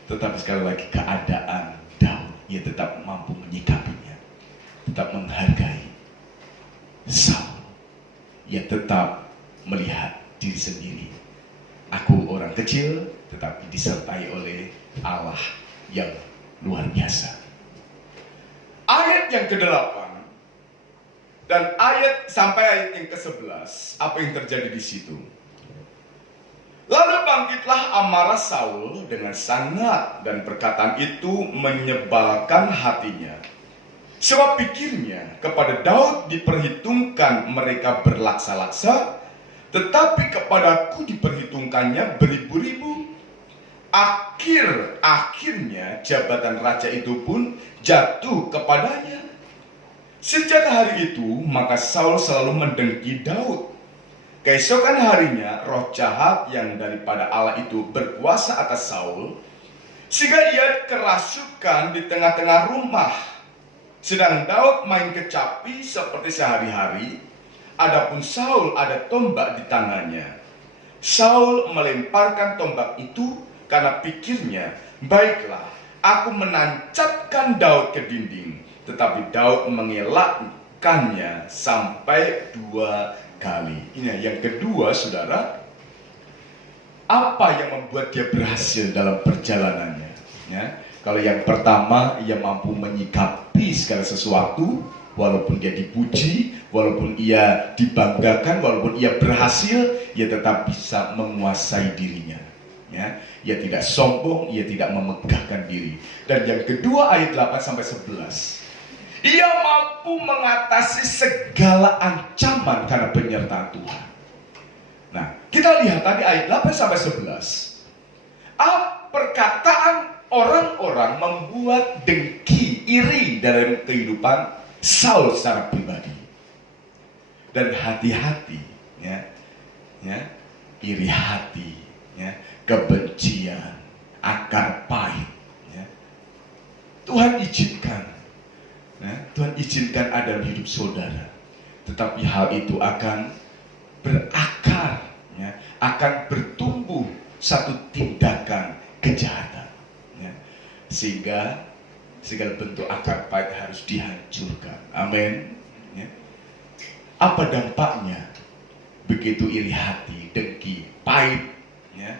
Tetapi sekali lagi keadaan Daud, ia tetap mampu menyikapinya, tetap menghargai Saul. Ia tetap melihat diri sendiri. Aku orang kecil, tetapi disertai oleh Allah yang luar biasa. Ayat yang ke-8 dan ayat sampai ayat yang ke-11, apa yang terjadi di situ? Lalu bangkitlah amarah Saul dengan sangat, dan perkataan itu menyebalkan hatinya. Sebab pikirnya kepada Daud diperhitungkan mereka berlaksa-laksa, tetapi kepadaku diperhitungkannya beribu-ribu. Akhirnya jabatan raja itu pun jatuh kepadanya. Sejak hari itu maka Saul selalu mendengki Daud. Keesokan harinya roh jahat yang daripada Allah itu berkuasa atas Saul, sehingga ia kerasukan di tengah-tengah rumah. Sedang Daud main kecapi seperti sehari-hari, Adapun Saul ada tombak di tangannya. Saul melemparkan tombak itu karena pikirnya, baiklah, aku menancapkan Daud ke dinding. Tetapi Daud mengelakkannya sampai 2 kali. Ini yang kedua, saudara. Apa yang membuat dia berhasil dalam perjalanannya? Ya, kalau yang pertama, ia mampu menyikapi segala sesuatu, walaupun dia dipuji, walaupun ia dibanggakan, walaupun ia berhasil, ia tetap bisa menguasai dirinya. Ya, ia tidak sombong, ia tidak memegahkan diri. Dan yang kedua, ayat 8-11, ia mampu mengatasi segala ancaman karena penyertaan Tuhan. Nah, kita lihat tadi ayat 8-11. Perkataan orang-orang membuat dengki, iri dalam kehidupan Saul secara pribadi. Dan hati-hati, ya, iri hati, ya, kebencian, akar pahit, ya. Tuhan izinkan, ya, Tuhan izinkan ada dalam hidup saudara. Tetapi hal itu akan berakar, ya, akan bertumbuh satu tindakan kejahatan, ya, sehingga segala bentuk akar pahit harus dihancurkan. Amin. Ya. Apa dampaknya begitu iri hati, dengki, pahit, ya,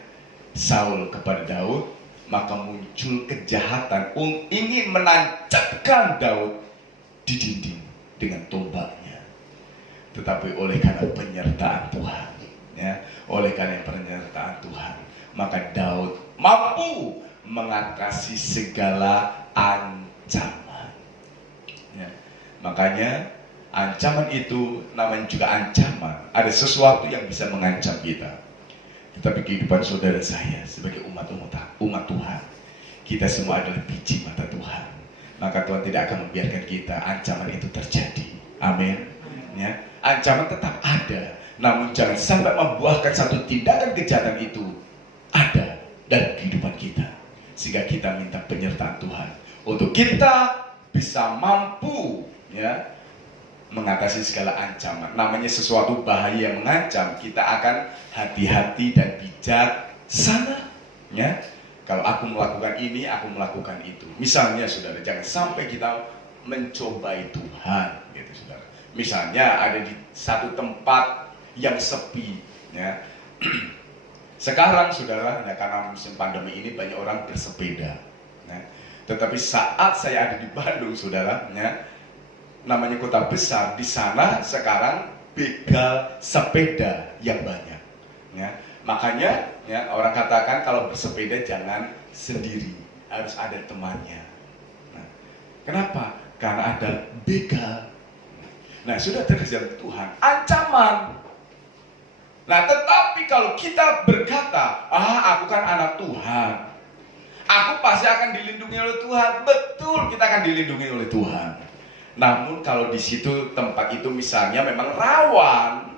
Saul kepada Daud? Maka muncul kejahatan ingin menancapkan Daud di dinding dengan tombaknya. Tetapi oleh karena penyertaan Tuhan, ya, oleh karena penyertaan Tuhan, maka Daud mampu mengatasi segala ancaman. Ya. Makanya ancaman itu namanya juga ancaman. Ada sesuatu yang bisa mengancam kita. Tetapi kehidupan saudara saya sebagai umat Tuhan, kita semua adalah biji mata Tuhan. Maka Tuhan tidak akan membiarkan kita ancaman itu terjadi. Amin. Ya. Ancaman tetap ada, namun jangan sampai membuahkan satu tindakan kejahatan itu ada dalam kehidupan kita, sehingga kita minta penyertaan Tuhan untuk kita bisa mampu, ya, mengatasi segala ancaman. Namanya sesuatu bahaya yang mengancam, kita akan hati-hati dan bijaksana, ya. Kalau aku melakukan ini, aku melakukan itu. Misalnya, saudara, jangan sampai kita mencobai Tuhan, gitu, saudara. Misalnya ada di satu tempat yang sepi, ya. Sekarang, saudara, ya, karena musim pandemi ini banyak orang bersepeda, ya. Tetapi saat saya ada di Bandung, saudara, ya, namanya kota besar, di sana sekarang begal sepeda yang banyak, ya. Makanya, ya, orang katakan kalau bersepeda jangan sendiri, harus ada temannya. Nah, kenapa? Karena ada begal. Nah, sudah terkejar Tuhan, ancaman. Nah, tetapi kalau kita berkata, aku kan anak Tuhan, aku pasti akan dilindungi oleh Tuhan. Betul, kita akan dilindungi oleh Tuhan. Namun kalau di situ tempat itu misalnya memang rawan,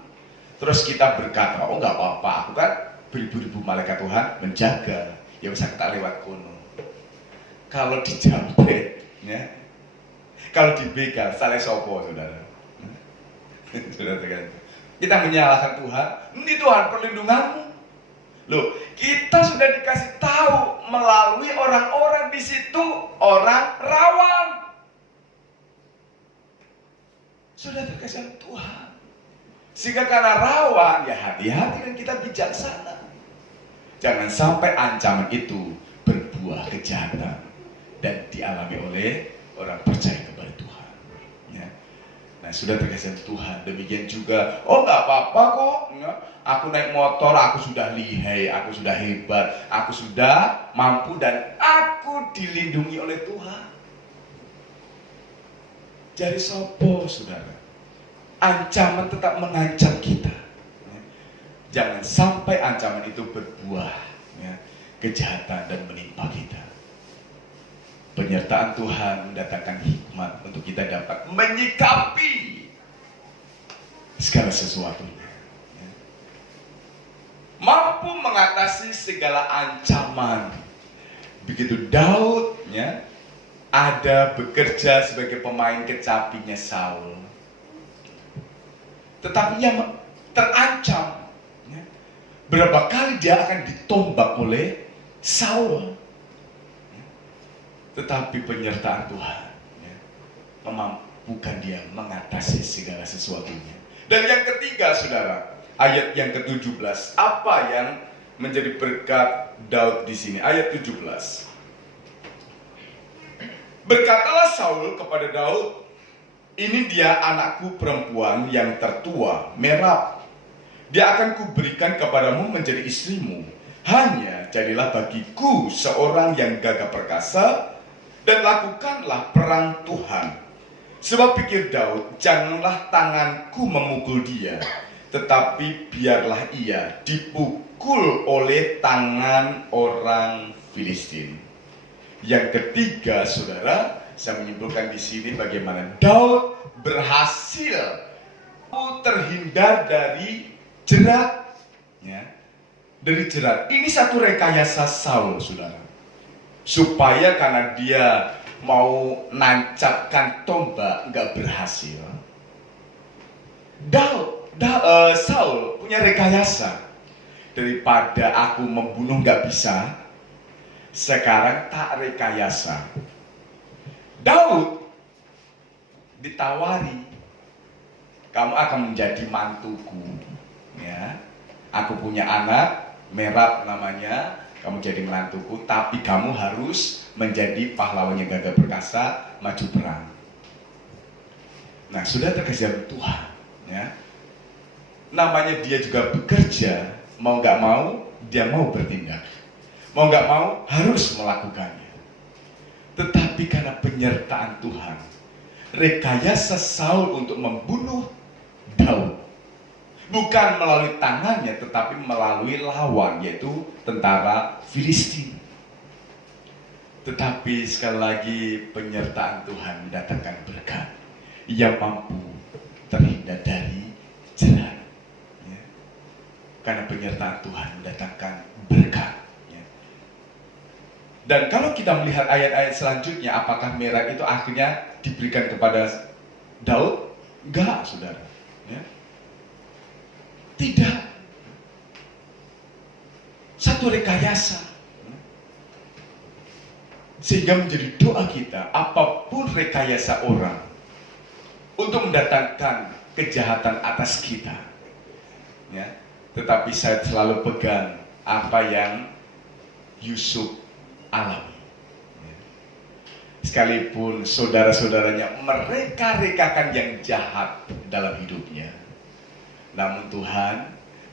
terus kita berkata, nggak apa-apa, aku kan beribu-ribu malaikat Tuhan menjaga, ya bisa kita lewat kono. Kalau dijambret, ya, kalau dibegal, salah sopo, saudara. Sudah tergantung. Kita menyalahkan Tuhan. Ini Tuhan perlindunganmu. Loh, kita sudah dikasih tahu melalui orang-orang di situ, orang rawan. Sudah terkesan Tuhan. Sehingga karena rawan, ya hati-hati dan kita bijaksana. Jangan sampai ancaman itu berbuah kejahatan dan dialami oleh orang percaya kepada Tuhan. Ya. Nah, sudah terkesan Tuhan. Demikian juga, nggak apa-apa kok. Ya. Aku naik motor, aku sudah lihai, aku sudah hebat, aku sudah mampu dan aku dilindungi oleh Tuhan. Jadi sopo, saudara, ancaman tetap mengancam kita. Ya. Jangan sampai ancaman itu berbuah, ya, kejahatan dan menimpa kita. Penyertaan Tuhan mendatangkan hikmat untuk kita dapat menyikapi segala sesuatunya, ya. Mampu mengatasi segala ancaman. Begitu Daud, ya, ada bekerja sebagai pemain kecapinya Saul. tetapi ia terancam. Ya. Berapa kali dia akan ditombak oleh Saul. Ya. Tetapi penyertaan Tuhan ya, memampukan dia mengatasi segala sesuatunya. Dan yang ketiga, saudara, ayat yang ke-17. Apa yang menjadi berkat Daud di sini? Ayat 17. Berkatalah Saul kepada Daud, "Ini dia anakku perempuan yang tertua, Merab. Dia akan kuberikan kepadamu menjadi istrimu. Hanya jadilah bagiku seorang yang gagah perkasa, dan lakukanlah perang Tuhan. Sebab pikir Daud, janganlah tanganku memukul dia, tetapi biarlah ia dipukul oleh tangan orang Filistin." Yang ketiga, saudara, saya menyimpulkan di sini bagaimana Daud berhasil terhindar dari jerat, ya, dari jerat. Ini satu rekayasa Saul, saudara, supaya karena dia mau nancapkan tombak nggak berhasil. Saul punya rekayasa. Daripada aku membunuh nggak bisa, sekarang tak rekayasa. Daud ditawari, "Kamu akan menjadi mantuku, ya. Aku punya anak, Merab namanya, kamu jadi menantuku, tapi kamu harus menjadi pahlawan yang gagah perkasa, maju perang." Nah, sudah terkejar Tuhan, ya. Namanya dia juga bekerja, mau nggak mau dia mau bertindak, mau nggak mau harus melakukannya. Tetapi karena penyertaan Tuhan, rekayasa Saul untuk membunuh Daud bukan melalui tangannya, tetapi melalui lawan, yaitu tentara Filistin. Tetapi sekali lagi penyertaan Tuhan mendatangkan berkat. Ia mampu terhindar dari jerat, ya. Karena penyertaan Tuhan mendatangkan berkat, ya. Dan kalau kita melihat ayat-ayat selanjutnya, apakah Merab itu akhirnya diberikan kepada Daud? Enggak, saudara, ya. Tidak. Satu rekayasa. Sehingga menjadi doa kita, apapun rekayasa orang untuk mendatangkan kejahatan atas kita, ya, tetapi saya selalu pegang apa yang Yusuf alami. Sekalipun saudara-saudaranya mereka rekakan yang jahat dalam hidupnya, namun Tuhan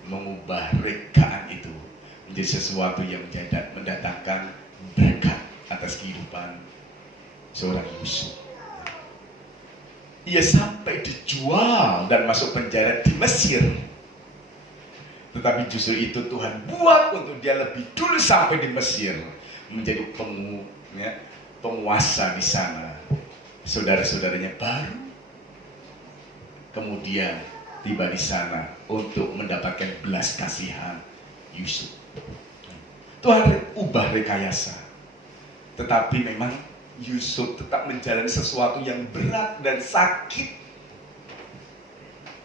mengubah rekaan itu menjadi sesuatu yang mendatangkan berkat atas kehidupan seorang Yusuf. Ia sampai dijual dan masuk penjara di Mesir. Tetapi justru itu Tuhan buat untuk dia lebih dulu sampai di Mesir, menjadi penguasa di sana. Saudara-saudaranya baru kemudian tiba di sana untuk mendapatkan belas kasihan Yusuf. Tuhan ubah rekayasa. Tetapi memang Yusuf tetap menjalani sesuatu yang berat dan sakit.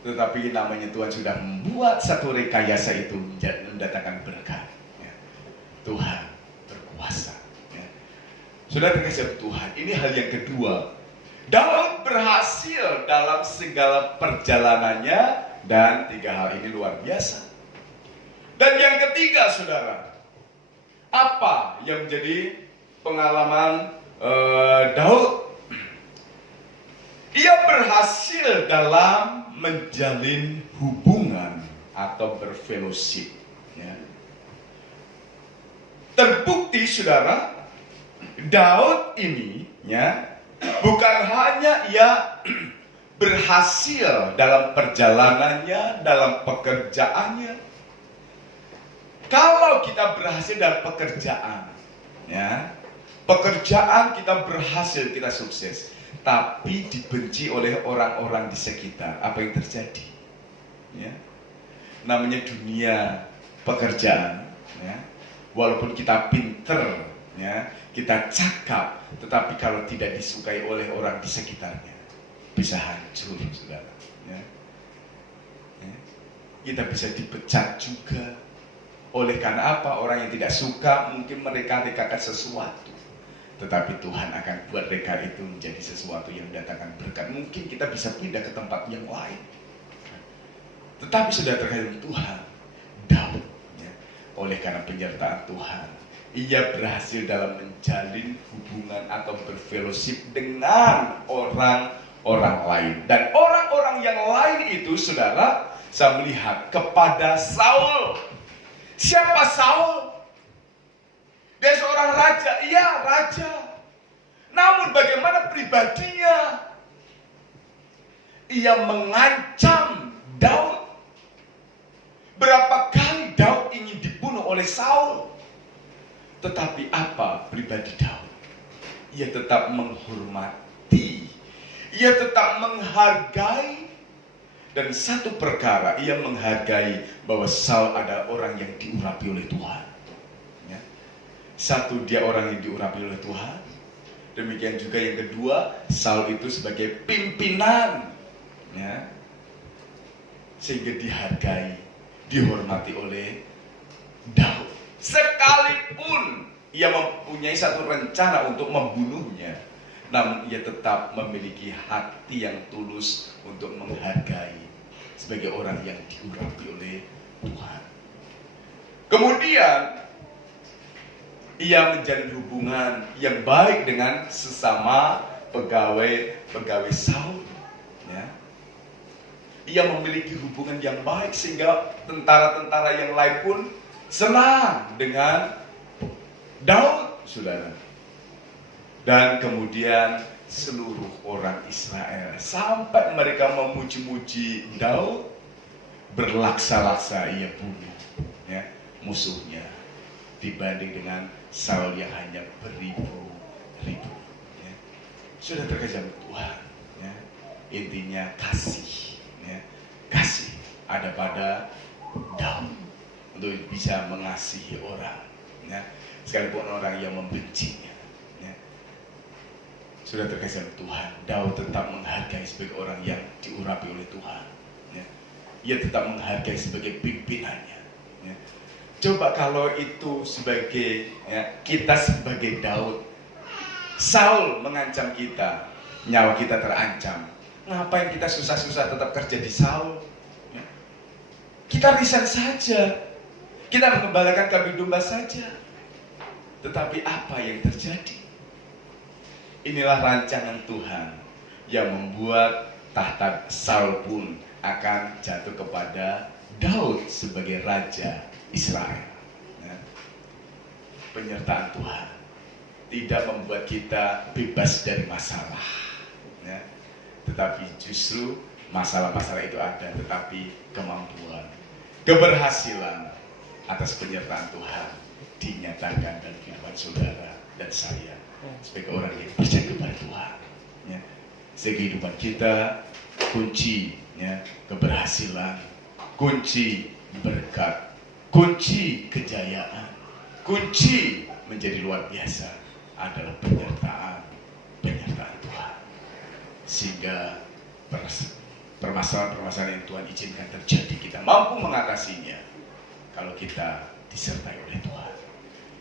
Tetapi namanya Tuhan sudah membuat satu rekayasa itu mendatangkan berkat, ya. Tuhan berkuasa, ya. Sudah terkasih Tuhan, ini hal yang kedua. Daud berhasil dalam segala perjalanannya, dan tiga hal ini luar biasa. Dan yang ketiga, saudara, apa yang menjadi pengalaman Daud? Ia berhasil dalam menjalin hubungan atau berfellowship, ya. Terbukti, saudara, Daud ini, ya, bukan hanya ia berhasil dalam perjalanannya, dalam pekerjaannya. Kalau kita berhasil dalam pekerjaan, ya, pekerjaan kita berhasil, kita sukses, tapi dibenci oleh orang-orang di sekitar, apa yang terjadi? Ya. Namanya dunia pekerjaan, ya. Walaupun kita pinter, ya, kita cakap, tetapi kalau tidak disukai oleh orang di sekitarnya, bisa hancur, saudara, ya. kita bisa dipecat juga. Oleh karena apa? Orang yang tidak suka mungkin mereka-rekakan sesuatu, tetapi Tuhan akan buat reka itu menjadi sesuatu yang mendatangkan berkat. Mungkin kita bisa pindah ke tempat yang lain, tetapi sudah terkait Tuhan. Daud, ya, oleh karena penyertaan Tuhan, ia berhasil dalam menjalin hubungan atau berfellowship dengan orang-orang lain. Dan orang-orang yang lain itu, saudara, saya melihat kepada Saul. Siapa Saul? Dia seorang raja, iya raja. Namun bagaimana pribadinya? Ia mengancam Daud. Berapa kali Daud ingin dibunuh oleh Saul? Tetapi apa pribadi Daud? Ia tetap menghormati, ia tetap menghargai. Dan satu perkara, ia menghargai bahwa Saul adalah orang yang diurapi oleh Tuhan. Ya. Satu, dia orang yang diurapi oleh Tuhan. Demikian juga yang kedua, Saul itu sebagai pimpinan, ya, sehingga dihargai, dihormati oleh Daud. Sekalipun ia mempunyai satu rencana untuk membunuhnya, namun ia tetap memiliki hati yang tulus untuk menghargai sebagai orang yang diurapi oleh Tuhan. Kemudian ia menjalin hubungan yang baik dengan sesama pegawai Saul. Ya. Ia memiliki hubungan yang baik sehingga tentara-tentara yang lain pun senang dengan Daud, saudara. Dan kemudian seluruh orang Israel sampai mereka memuji-muji Daud, berlaksa-laksa ia bunuh, ya, musuhnya dibanding dengan Saul yang hanya beribu-ribu. Ya. Sudah terkejar Tuhan, ya. Intinya kasih, ya. Kasih ada pada Daud untuk bisa mengasihi orang, ya. Sekalipun orang yang membencinya. Sudah terkesan Tuhan, Daud tetap menghargai sebagai orang yang diurapi oleh Tuhan. Ya. Ia tetap menghargai sebagai pimpinannya. Ya. Coba kalau itu sebagai, ya, kita sebagai Daud, Saul mengancam kita, nyawa kita terancam. Ngapain kita susah-susah tetap kerja di Saul? Ya. Kita resign saja, kita mengembalakan kambing domba saja. Tetapi apa yang terjadi? Inilah rancangan Tuhan yang membuat tahta Saul pun akan jatuh kepada Daud sebagai raja Israel. Ya. Penyertaan Tuhan tidak membuat kita bebas dari masalah, ya. Tetapi justru masalah-masalah itu ada, tetapi kemampuan, keberhasilan atas penyertaan Tuhan dinyatakan dalam kehidupan saudara dan saya sebagai orang yang percaya kepada Tuhan, ya. Kehidupan kita kunci, ya, keberhasilan, kunci berkat, kunci kejayaan, kunci menjadi luar biasa adalah penyertaan Tuhan. Sehingga permasalahan yang Tuhan izinkan terjadi, kita mampu mengatasinya kalau kita disertai oleh Tuhan.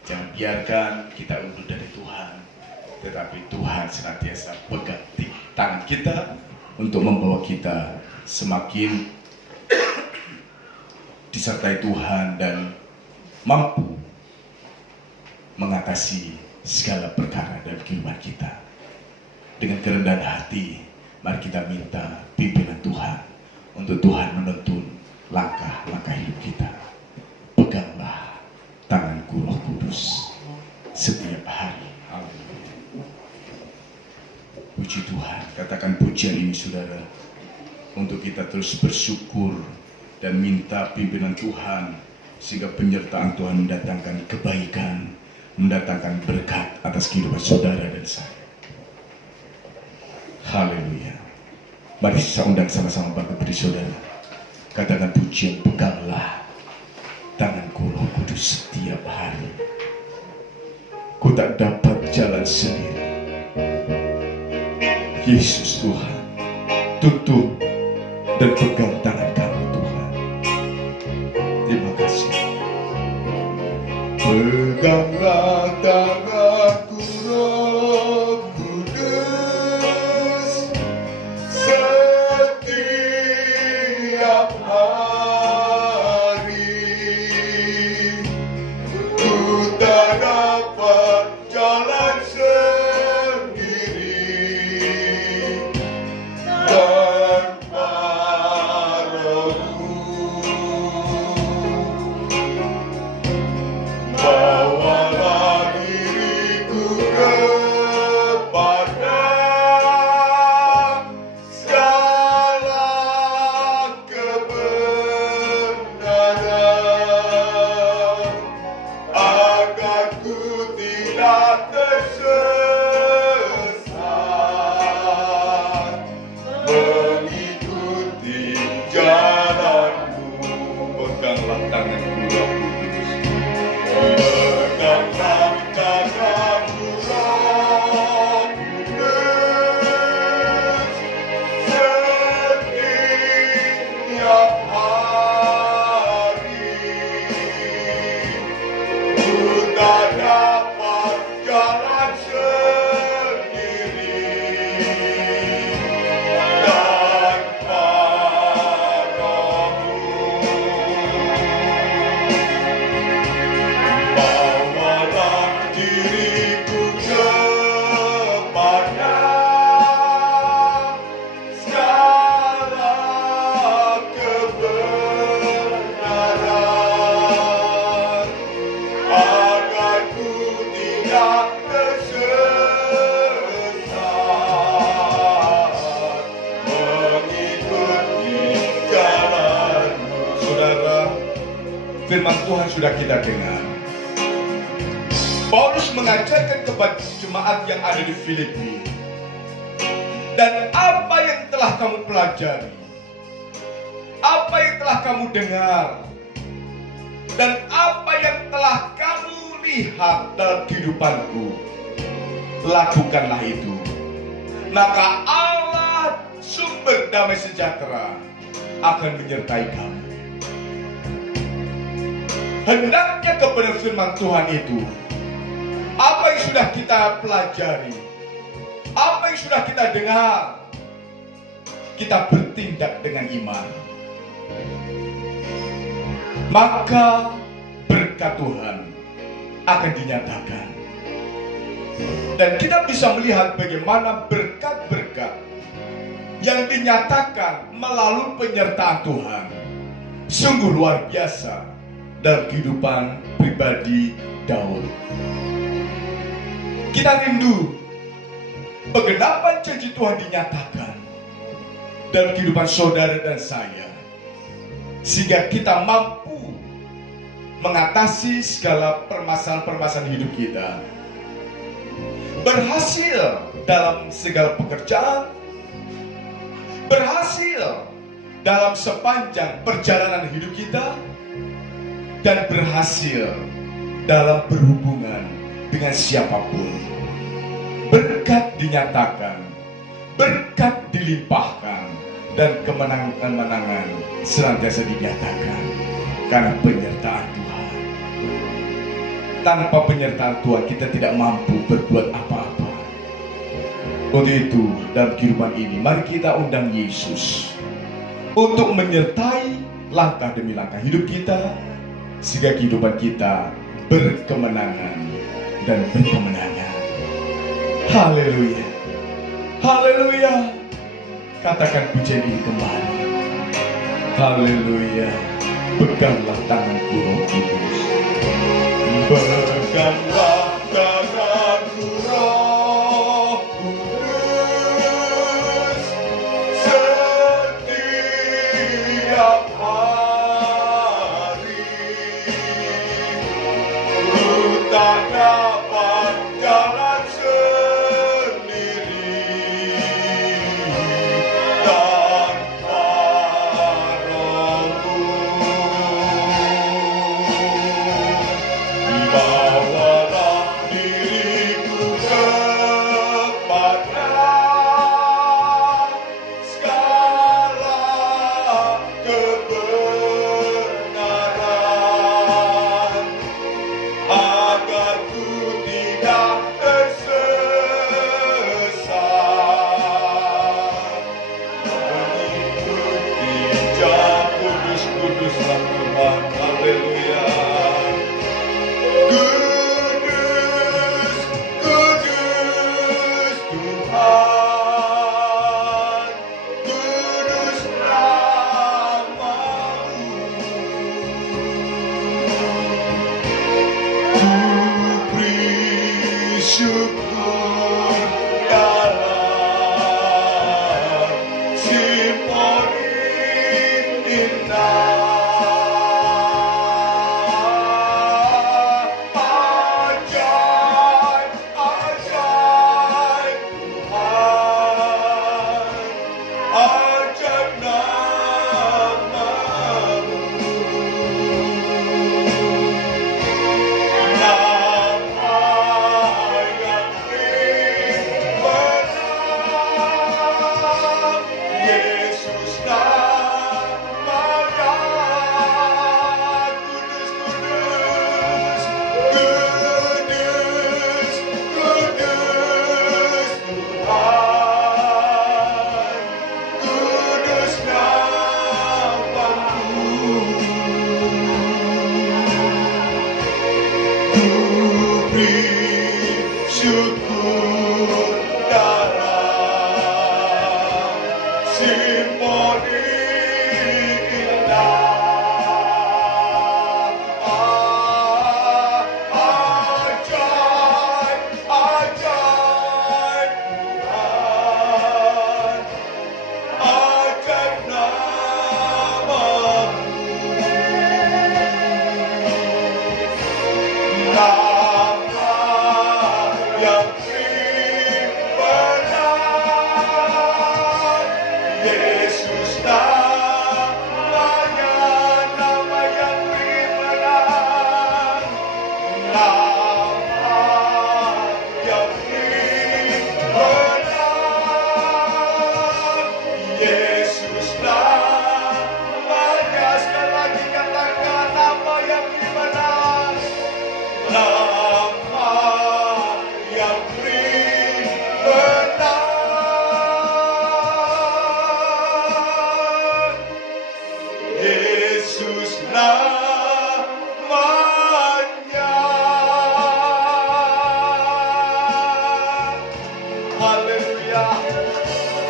Jangan biarkan kita undur dari Tuhan, tetapi Tuhan senantiasa pegang tangan kita untuk membawa kita semakin disertai Tuhan dan mampu mengatasi segala perkara dalam kehidupan kita. Dengan kerendahan hati, mari kita minta pimpinan Tuhan untuk Tuhan menuntun langkah-langkah hidup kita. Peganglah tanganku Roh Kudus setiap hari. Amin. Puji Tuhan, katakan pujian ini saudara, untuk kita terus bersyukur dan minta pimpinan Tuhan sehingga penyertaan Tuhan mendatangkan kebaikan, mendatangkan berkat atas kehidupan saudara dan saya. Haleluya. Mari saya undang sama-sama bangkit berdiri saudara. Katakan pujian, peganglah tanganku Roh Kudus setiap hari. Ku tak dapat jalan sendiri. Yesus Tuhan, tuntun dan pegang tangan kami Tuhan. Peganglah tanganku Roh Kudus setiap hari. Ku tak dapat jalan sendiri tanpa Roh-Mu. Bawalah diriku kepada segala kebenaran, agar ku tidak tersesat, mengikuti jalan-Mu. Peganglah tanganku Roh Kudus. Peganglah tanganku Roh Kudus setiap hari. Ku tak dapat jalan sendiri tanpa Roh-Mu. Bawalah diriku kepada segala kebenaran, agar ku tidak tersesat, mengikuti jalan-Mu. Saudara, firman Tuhan sudah kita dengar. Paulus mengajarkan kepada jemaat yang ada di Filipi, dan apa yang telah kamu pelajari, apa yang telah kamu dengar, dan apa yang telah kamu lihat dalam kehidupanku, lakukanlah itu. Maka Allah sumber damai sejahtera akan menyertai kamu. Hendaknya kebenaran firman Tuhan itu, apa yang sudah kita pelajari, apa yang sudah kita dengar, kita bertindak dengan iman. Maka berkat Tuhan akan dinyatakan. Dan kita bisa melihat bagaimana berkat-berkat yang dinyatakan melalui penyertaan Tuhan sungguh luar biasa dalam kehidupan pribadi Daud. Kita rindu penggenapan janji Tuhan dinyatakan dalam kehidupan saudara dan saya, sehingga kita mampu mengatasi segala permasalahan-permasalahan hidup kita, berhasil dalam segala pekerjaan, berhasil dalam sepanjang perjalanan hidup kita, dan berhasil dalam berhubungan dengan siapapun. Berkat dinyatakan, berkat dilimpahkan, dan kemenangan-kemenangan senantiasa dinyatakan karena penyertaan Tuhan. Tanpa penyertaan Tuhan kita tidak mampu berbuat apa-apa. Untuk itu dalam kehidupan ini mari kita undang Yesus untuk menyertai langkah demi langkah hidup kita, sehingga kehidupan kita berkemenangan dan berkemenangan. Haleluya, haleluya. Katakan pujian ini kembali. Haleluya. Peganglah tanganku Roh Kudus. Peganglah tanganku Roh Kudus setiap hari. Ku tak dapat jalan sendiri tanpa Roh-Mu. Bawalah diriku kepada segala kebenaran,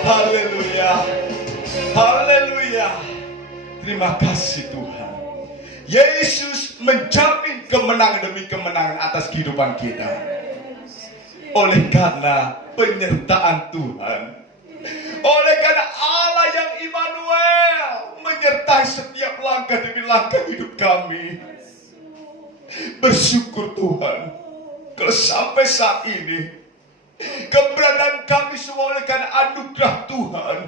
Haleluya. Haleluya. Terima kasih Tuhan. Yesus menjamin kemenangan demi kemenangan atas kehidupan kita. Oleh karena penyertaan Tuhan. Oleh karena Allah yang Immanuel menyertai setiap langkah demi langkah hidup kami. Bersyukur Tuhan. Kalau sampai saat ini keberadaan kami semua oleh karena anugerah Tuhan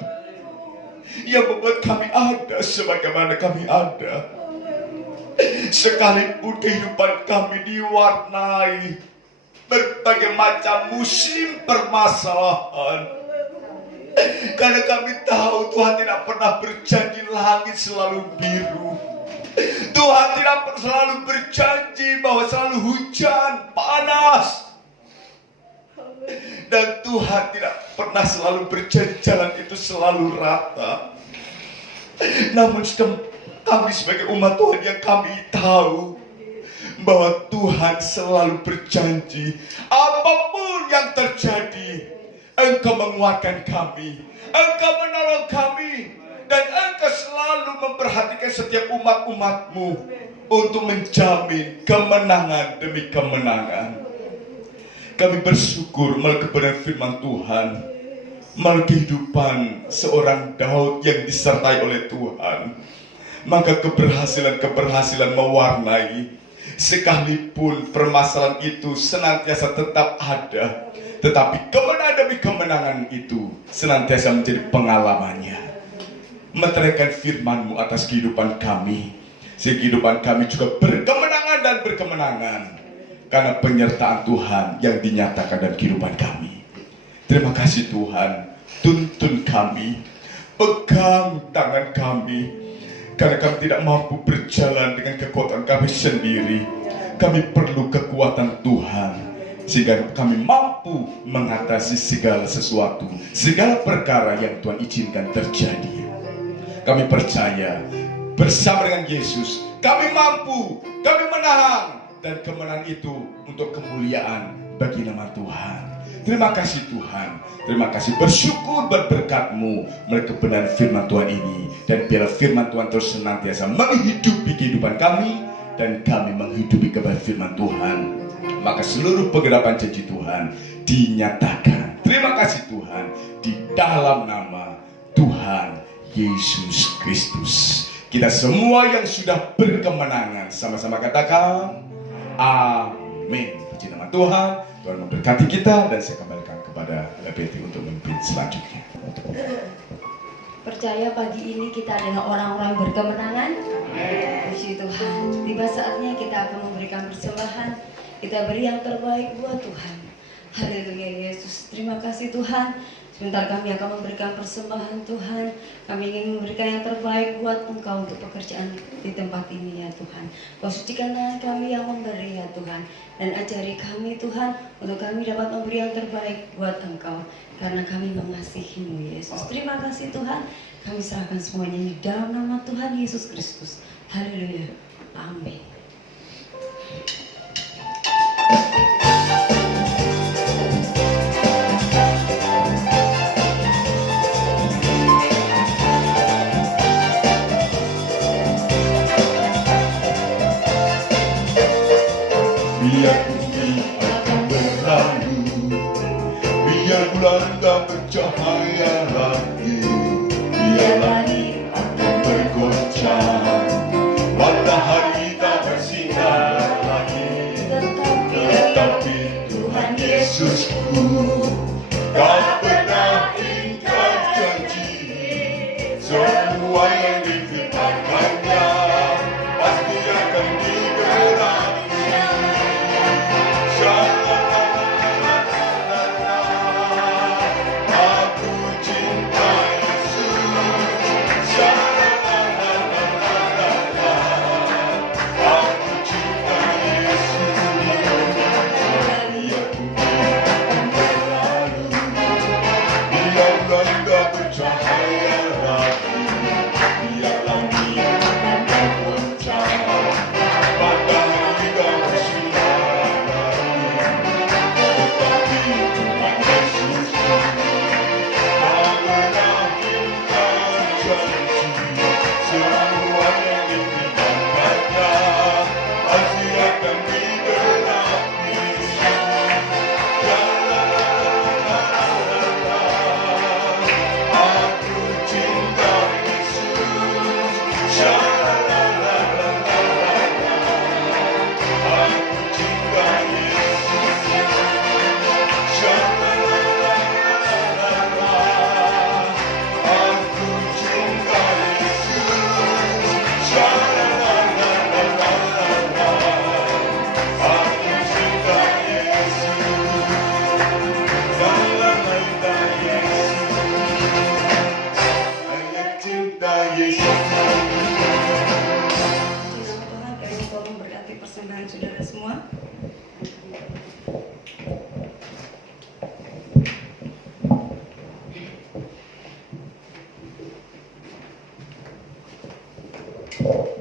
yang membuat kami ada sebagaimana kami ada. Sekalipun kehidupan kami diwarnai berbagai macam musim permasalahan, karena kami tahu Tuhan tidak pernah berjanji langit selalu biru. Tuhan tidak selalu berjanji bahwa selalu hujan, panas. Dan Tuhan tidak pernah selalu berjanji jalan itu selalu rata. Namun kami sebagai umat Tuhan yang kami tahu bahwa Tuhan selalu berjanji, apapun yang terjadi, Engkau menguatkan kami, Engkau menolong kami, dan Engkau selalu memperhatikan setiap umat-umat-Mu untuk menjamin kemenangan demi kemenangan. Kami bersyukur melalui kebenaran firman Tuhan, melalui kehidupan seorang Daud yang disertai oleh Tuhan. Maka keberhasilan mewarnai, sekalipun permasalahan itu senantiasa tetap ada, tetapi kemenangan demi kemenangan itu senantiasa menjadi pengalamannya. Meteraikan firman-Mu atas kehidupan kami, sehingga kehidupan kami juga berkemenangan dan berkemenangan karena penyertaan Tuhan yang dinyatakan dalam kehidupan kami. Terima kasih Tuhan, tuntun kami, pegang tangan kami, karena kami tidak mampu berjalan dengan kekuatan kami sendiri. Kami perlu kekuatan Tuhan, sehingga kami mampu mengatasi segala sesuatu, segala perkara yang Tuhan izinkan terjadi. Kami percaya bersama dengan Yesus kami mampu, kami menang, dan kemenangan itu untuk kemuliaan bagi nama Tuhan. Terima kasih Tuhan, terima kasih, bersyukur berkat-Mu melalui kebenaran firman Tuhan ini. Dan biarlah firman Tuhan terus senantiasa menghidupi kehidupan kami, dan kami menghidupi kebenaran firman Tuhan. Maka seluruh penggerapan janji Tuhan dinyatakan. Terima kasih Tuhan, di dalam nama Tuhan Yesus Kristus Kita semua yang sudah berkemenangan sama-sama katakan amin. Puji nama Tuhan. Tuhan memberkati kita, dan saya kembalikan kepada Betty untuk memimpin selanjutnya. Percaya pagi ini kita adalah orang-orang berkemenangan. Puji Tuhan. Tiba saatnya kita akan memberikan persembahan. Kita beri yang terbaik buat Tuhan. Haleluya Yesus. Terima kasih Tuhan. Sebentar kami akan memberikan persembahan Tuhan. Kami ingin memberikan yang terbaik buat Engkau untuk pekerjaan di tempat ini ya Tuhan. Kau sucikan tangan kami yang memberi ya Tuhan. Dan ajari kami Tuhan untuk kami dapat memberi yang terbaik buat Engkau. Karena kami mengasihi-Mu Yesus. Terima kasih Tuhan. Kami serahkan semuanya di dalam nama Tuhan Yesus Kristus. Haleluya. Amin. Biar bumi akan berlalu, biar bulan tak bercahaya lagi, biar langit akan bergoncang, matahari tak bersinar lagi. Tetapi Tuhan Yesusku, Kau pernah ingkar janji, semua yang difirmankannya pasti akan digenapi. Aku cinta Yesus. Aku cinta Yesus. Biar bulan tak bercahaya lagi, biar langit tak bergoncang, matahari tak bersinar lagi. Tetapi Tuhan Yesusku, Kau pernah ingkar janji, semua yang difirmankannya pasti akan digenapi. Aku cinta Yesus. Aku cinta Yesus. Aku cinta Yesus. Aku cinta Yesus. Puji nama Tuhan, kami mau memberkati persembahan saudara semua.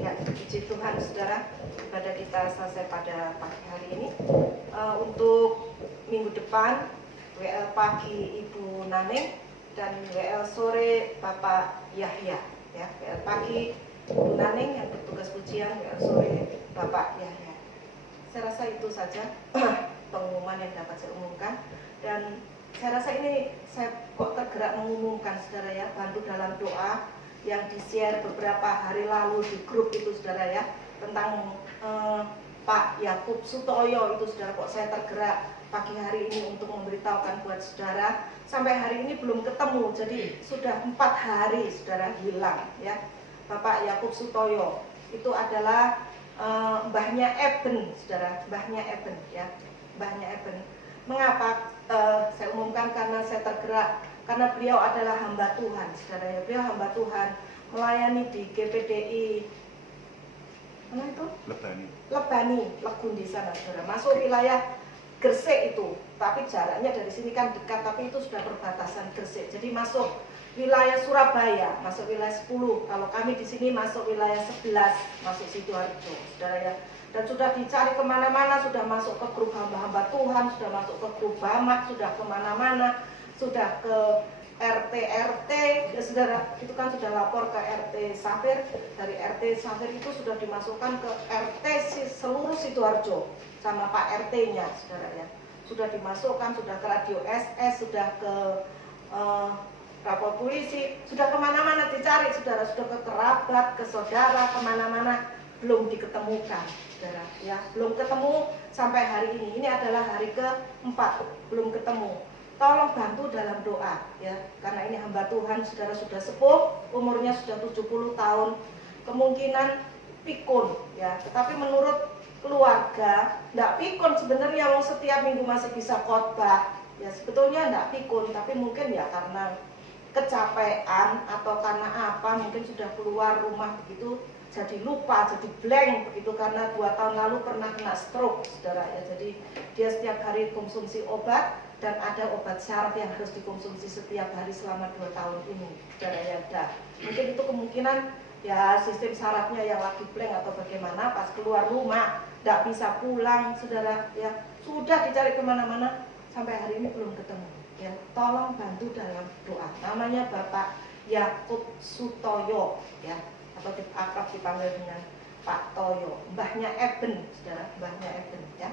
Ya, puji Tuhan saudara, pada kita selesai pada pagi hari ini. Untuk minggu depan, WL pagi Ibu Naneng dan WL sore Bapak Yahya. Ya, WL pagi Ibu Naneng yang bertugas pujian, WL sore Bapak Yahya. Saya rasa itu saja pengumuman yang dapat saya umumkan. Dan saya rasa ini saya kok tergerak mengumumkan saudara ya, bantu dalam doa yang di-share beberapa hari lalu di grup itu saudara ya, tentang Pak Yakub Sutoyo itu saudara, kok saya tergerak pagi hari ini untuk memberitahukan buat saudara. Sampai hari ini belum ketemu, jadi sudah 4 hari saudara hilang ya. Bapak Yakub Sutoyo itu adalah mbahnya Eben saudara, mbahnya Eben ya, mbahnya Eben. Mengapa saya umumkan? Karena saya tergerak, karena beliau adalah hamba Tuhan saudara ya. Beliau hamba Tuhan melayani di GPDI mana itu? Lebani, Legun di sana saudara. Masuk wilayah Gresik itu, tapi jaraknya dari sini kan dekat, tapi itu sudah perbatasan Gresik. Jadi masuk wilayah Surabaya, masuk wilayah 10. Kalau kami di sini masuk wilayah 11, masuk Sidoarjo saudara ya. Dan sudah dicari kemana-mana, sudah masuk ke grup hamba-hamba Tuhan, sudah masuk ke grup Bamak, sudah kemana-mana, sudah ke RT ya saudara, itu kan sudah lapor ke RT Safir, dari RT Safir itu sudah dimasukkan ke RT seluruh Sidoarjo sama Pak RT-nya saudara ya, sudah dimasukkan, sudah ke Radio SS, sudah ke lapor polisi, sudah kemana-mana dicari, saudara, sudah ke kerabat, ke saudara, kemana-mana, belum diketemukan, saudara, ya, belum ketemu sampai hari ini. Ini adalah hari keempat, belum ketemu. Tolong bantu dalam doa, ya, karena ini hamba Tuhan, saudara, sudah sepuh, umurnya sudah 70 tahun, kemungkinan pikun, ya, tetapi menurut keluarga, enggak pikun sebenarnya, wong setiap minggu masih bisa khotbah, ya, sebetulnya enggak pikun, tapi mungkin ya karena kecapean atau karena apa, mungkin sudah keluar rumah begitu jadi lupa, jadi blank begitu, karena 2 tahun lalu pernah kena stroke, saudara, ya. Jadi dia setiap hari konsumsi obat dan ada obat syarat yang harus dikonsumsi setiap hari selama 2 tahun ini, saudara, ya. Mungkin itu kemungkinan ya sistem syaratnya yang lagi blank atau bagaimana, pas keluar rumah tidak bisa pulang, saudara, ya. Sudah dicari kemana-mana sampai hari ini belum ketemu. Ya, tolong bantu dalam doa. Namanya Bapak Yakub Sutoyo, ya, atau akrab dipanggil dengan Pak Toyo, mbahnya Eben, saudara, mbahnya Eben, ya.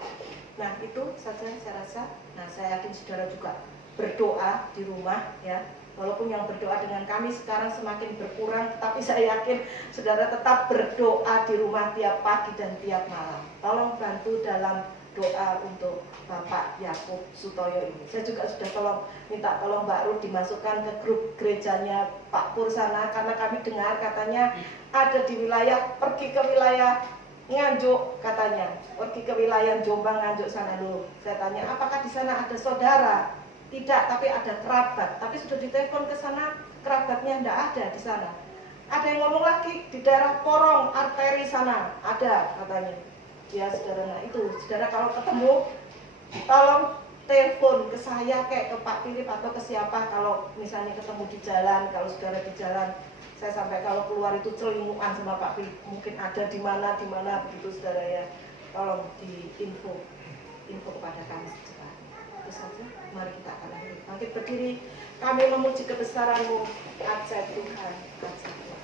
Nah, itu saja saya rasa. Nah, saya yakin saudara juga berdoa di rumah, ya. Walaupun yang berdoa dengan kami sekarang semakin berkurang, tetapi saya yakin saudara tetap berdoa di rumah tiap pagi dan tiap malam. Tolong bantu dalam doa untuk Bapak Yakub Sutoyo ini. Saya juga sudah minta tolong Mbak Ruth dimasukkan ke grup gerejanya Pak Pur sana, karena kami dengar katanya ada di wilayah, pergi ke wilayah Nganjuk katanya, pergi ke wilayah Jombang Nganjuk sana dulu. Saya tanya, apakah di sana ada saudara? Tidak, tapi ada kerabat. Tapi sudah ditelepon ke sana, kerabatnya tidak ada di sana. Ada yang ngomong lagi di daerah Porong, arteri sana, ada katanya. Ya, saudara, nah itu, saudara, kalau ketemu tolong telepon ke saya, kayak ke Pak Philip atau ke siapa, kalau misalnya ketemu di jalan. Kalau saudara di jalan, saya sampai kalau keluar itu celingukan sama Pak Philip, mungkin ada di mana begitu, saudara, ya. Tolong di info kepada kami secepatnya. Itu saja, mari kita akan akhiri. Bangkit berdiri, kami memuji kebesaran-Mu, ajaib Tuhan, ajaib Tuhan.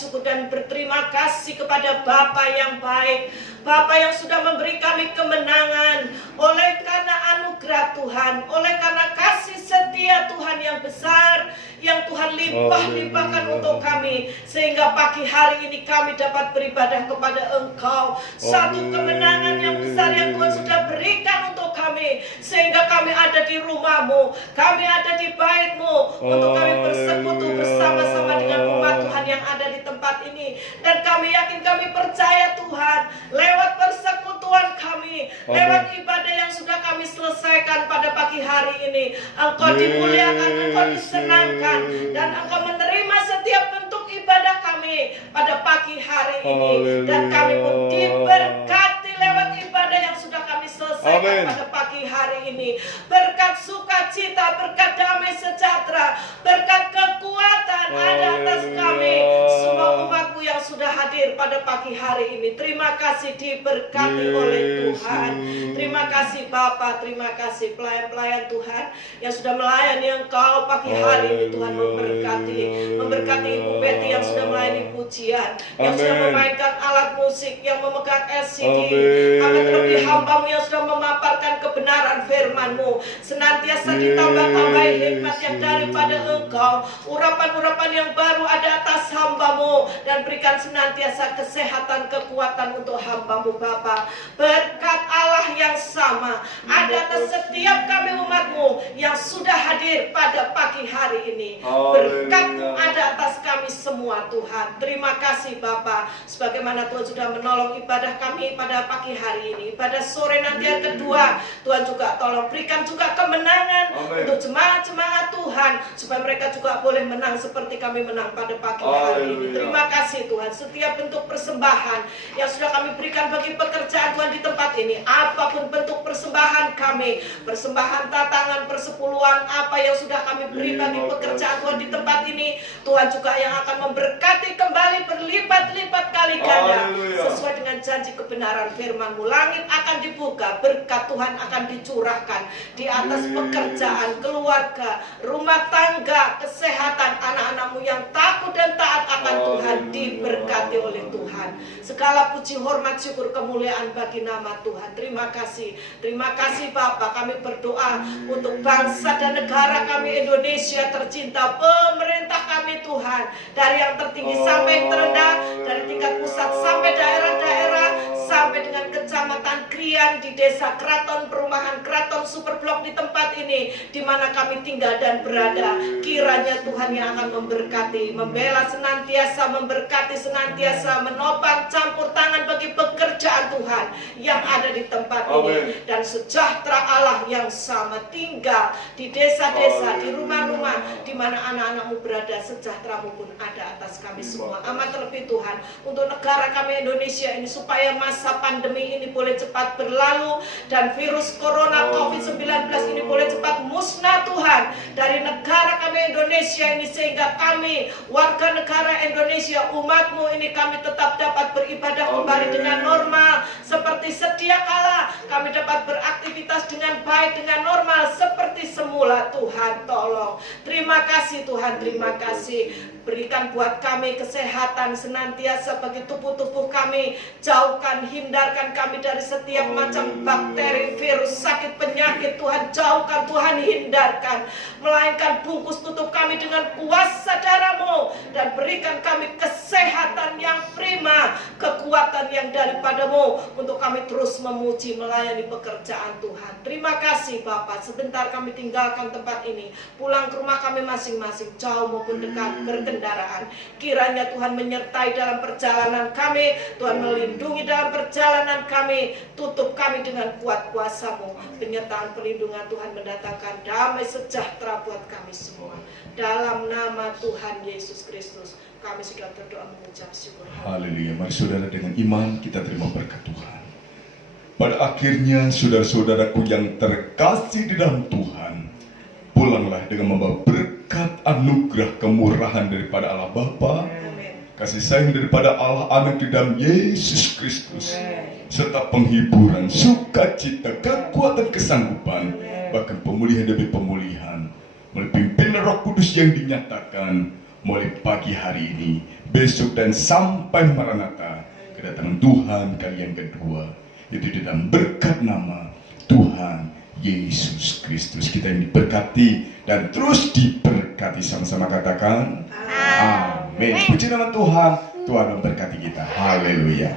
syukur dan berterima kasih kepada Bapa yang baik, Bapa yang sudah memberi kami kemenangan oleh karena anugerah Tuhan, oleh karena kasih setia Tuhan yang besar, yang Tuhan limpah-limpahkan untuk kami, sehingga pagi hari ini kami dapat beribadah kepada Engkau. Satu kemenangan yang besar yang Tuhan sudah berikan untuk kami, sehingga kami ada di rumah-Mu, kami ada di bait-Mu, untuk kami bersekutu bersama-sama dengan umat Tuhan yang ada di tempat ini. Dan kami yakin, kami percaya Tuhan, lewat persekutuan kami, lewat ibadah yang sudah kami selesaikan pada pagi hari ini, Engkau dimuliakan, Engkau disenangkan, dan Engkau menerima setiap bentuk ibadah kami pada pagi hari ini. Dan kami pun diberkati lewat ibadah yang sudah kami selesaikan pada pagi hari ini. Berkat sukacita, berkat damai sejahtera, berkat kekuatan ada atas kami. Semua umat-Mu yang sudah hadir pada pagi hari ini. Terima kasih diberkati oleh Tuhan. Terima kasih Bapa, terima kasih pelayan-pelayan Tuhan yang sudah melayani Engkau pagi hari ini. Tuhan memberkati Ibu Betty yang sudah melayani pujian, yang sudah memainkan alat musik, yang memegang LCD. Akan terlebih hamba-Mu yang sudah memaparkan kebenaran firman-Mu. Senantiasa ditambah-tambahi hikmat yang daripada Engkau, urapan-urapan yang baru ada atas hamba-Mu, dan berikan senantiasa kesehatan, kekuatan untuk hamba-Mu Bapa. Berkat Allah yang sama ada atas setiap kami umat-Mu yang sudah hadir pada pagi hari ini. Berkat-Mu ada atas kami semua Tuhan. Terima kasih Bapa, sebagaimana Tuhan sudah menolong ibadah kami pada pagi hari ini. Pada sore nanti yang kedua, Tuhan juga tolong berikan juga kemenangan untuk jemaat-jemaat Tuhan, supaya mereka juga boleh menang seperti kami menang pada pagi hari ini. Terima kasih Tuhan, setiap bentuk persembahan yang sudah kami berikan bagi pekerjaan Tuhan di tempat ini, apapun bentuk persembahan kami, persembahan tatangan, persepuluhan, apa yang sudah kami beri bagi pekerjaan Tuhan di tempat ini, Tuhan juga yang akan memberkati kembali berlipat-lipat kali ganda, sesuai dengan janji kebenaran firman-Mu. Langit akan dibuka, berkat Tuhan akan dicurahkan di atas pekerjaan, keluarga, rumah tangga, kesehatan anak-anak-Mu yang takut dan taat akan Tuhan, diberkati oleh Tuhan. Segala puji, hormat, syukur, kemuliaan bagi nama Tuhan. Terima kasih Bapa. Kami berdoa untuk bangsa dan negara kami Indonesia tercinta, pemerintah kami Tuhan, dari yang tertinggi sampai yang terendah, dari tingkat pusat sampai daerah-daerah, sampai dengan kecamatan Krian, di desa Keraton, perumahan Keraton Superblok di tempat ini, di mana kami tinggal dan berada. Kiranya Tuhan yang akan memberkati, membela senantiasa, memberkati senantiasa, menopang campur tangan bagi pekerjaan Tuhan yang ada di tempat ini. Dan sejahtera Allah yang sama tinggal di desa-desa, di rumah-rumah, di mana anak-anak-Mu berada, sejahtera-Mu pun ada atas kami semua. Amat terlebih Tuhan, untuk negara kami Indonesia ini, supaya masa pandemi ini boleh cepat berlalu, dan virus corona COVID-19 ini boleh cepat musnah Tuhan dari negara kami Indonesia ini, sehingga kami warga negara Indonesia, umat-Mu ini, kami tetap dapat beribadah kembali dengan normal seperti sedia kala, kami dapat beraktivitas dengan baik, dengan normal seperti semula. Tuhan tolong, terima kasih Tuhan, terima kasih. Berikan buat kami kesehatan senantiasa bagi tubuh-tubuh kami. Jauhkan, hindarkan kami dari setiap macam bakteri, virus, sakit, penyakit. Tuhan jauhkan, Tuhan hindarkan. Melainkan bungkus tutup kami dengan kuasa darah-Mu, dan berikan kami kesehatan yang prima, kekuatan yang daripada-Mu, untuk kami terus memuji, melayani pekerjaan Tuhan. Terima kasih Bapa. Sebentar kami tinggalkan tempat ini, pulang ke rumah kami masing-masing, jauh maupun dekat, berkendaraan. Kiranya Tuhan menyertai dalam perjalanan kami, Tuhan melindungi dalam perjalanan kami, tutup kami dengan kuat kuasa-Mu. Penyertaan perlindungan Tuhan mendatangkan damai sejahtera buat kami semua. Dalam nama Tuhan Yesus Kristus kami sudah berdoa mengucap syukur. Haleluya. Mari saudara, dengan iman kita terima berkat Tuhan. Pada akhirnya saudara-saudaraku yang terkasih di dalam Tuhan, pulanglah dengan membawa berkat, anugerah, kemurahan daripada Allah Bapa, kasih sayang daripada Allah Anak di dalam Yesus Kristus, serta penghiburan, sukacita, kekuatan, kesanggupan, bahkan pemulihan demi pemulihan, melalui pimpinan Roh Kudus yang dinyatakan mulai pagi hari ini, besok, dan sampai Maranatha, kedatangan Tuhan kali yang kedua, itu di dalam berkat nama Tuhan Yesus Kristus. Kita yang diberkati dan terus diberkati, sama-sama katakan amin. Puji nama Tuhan. Tuhan memberkati kita. Haleluya.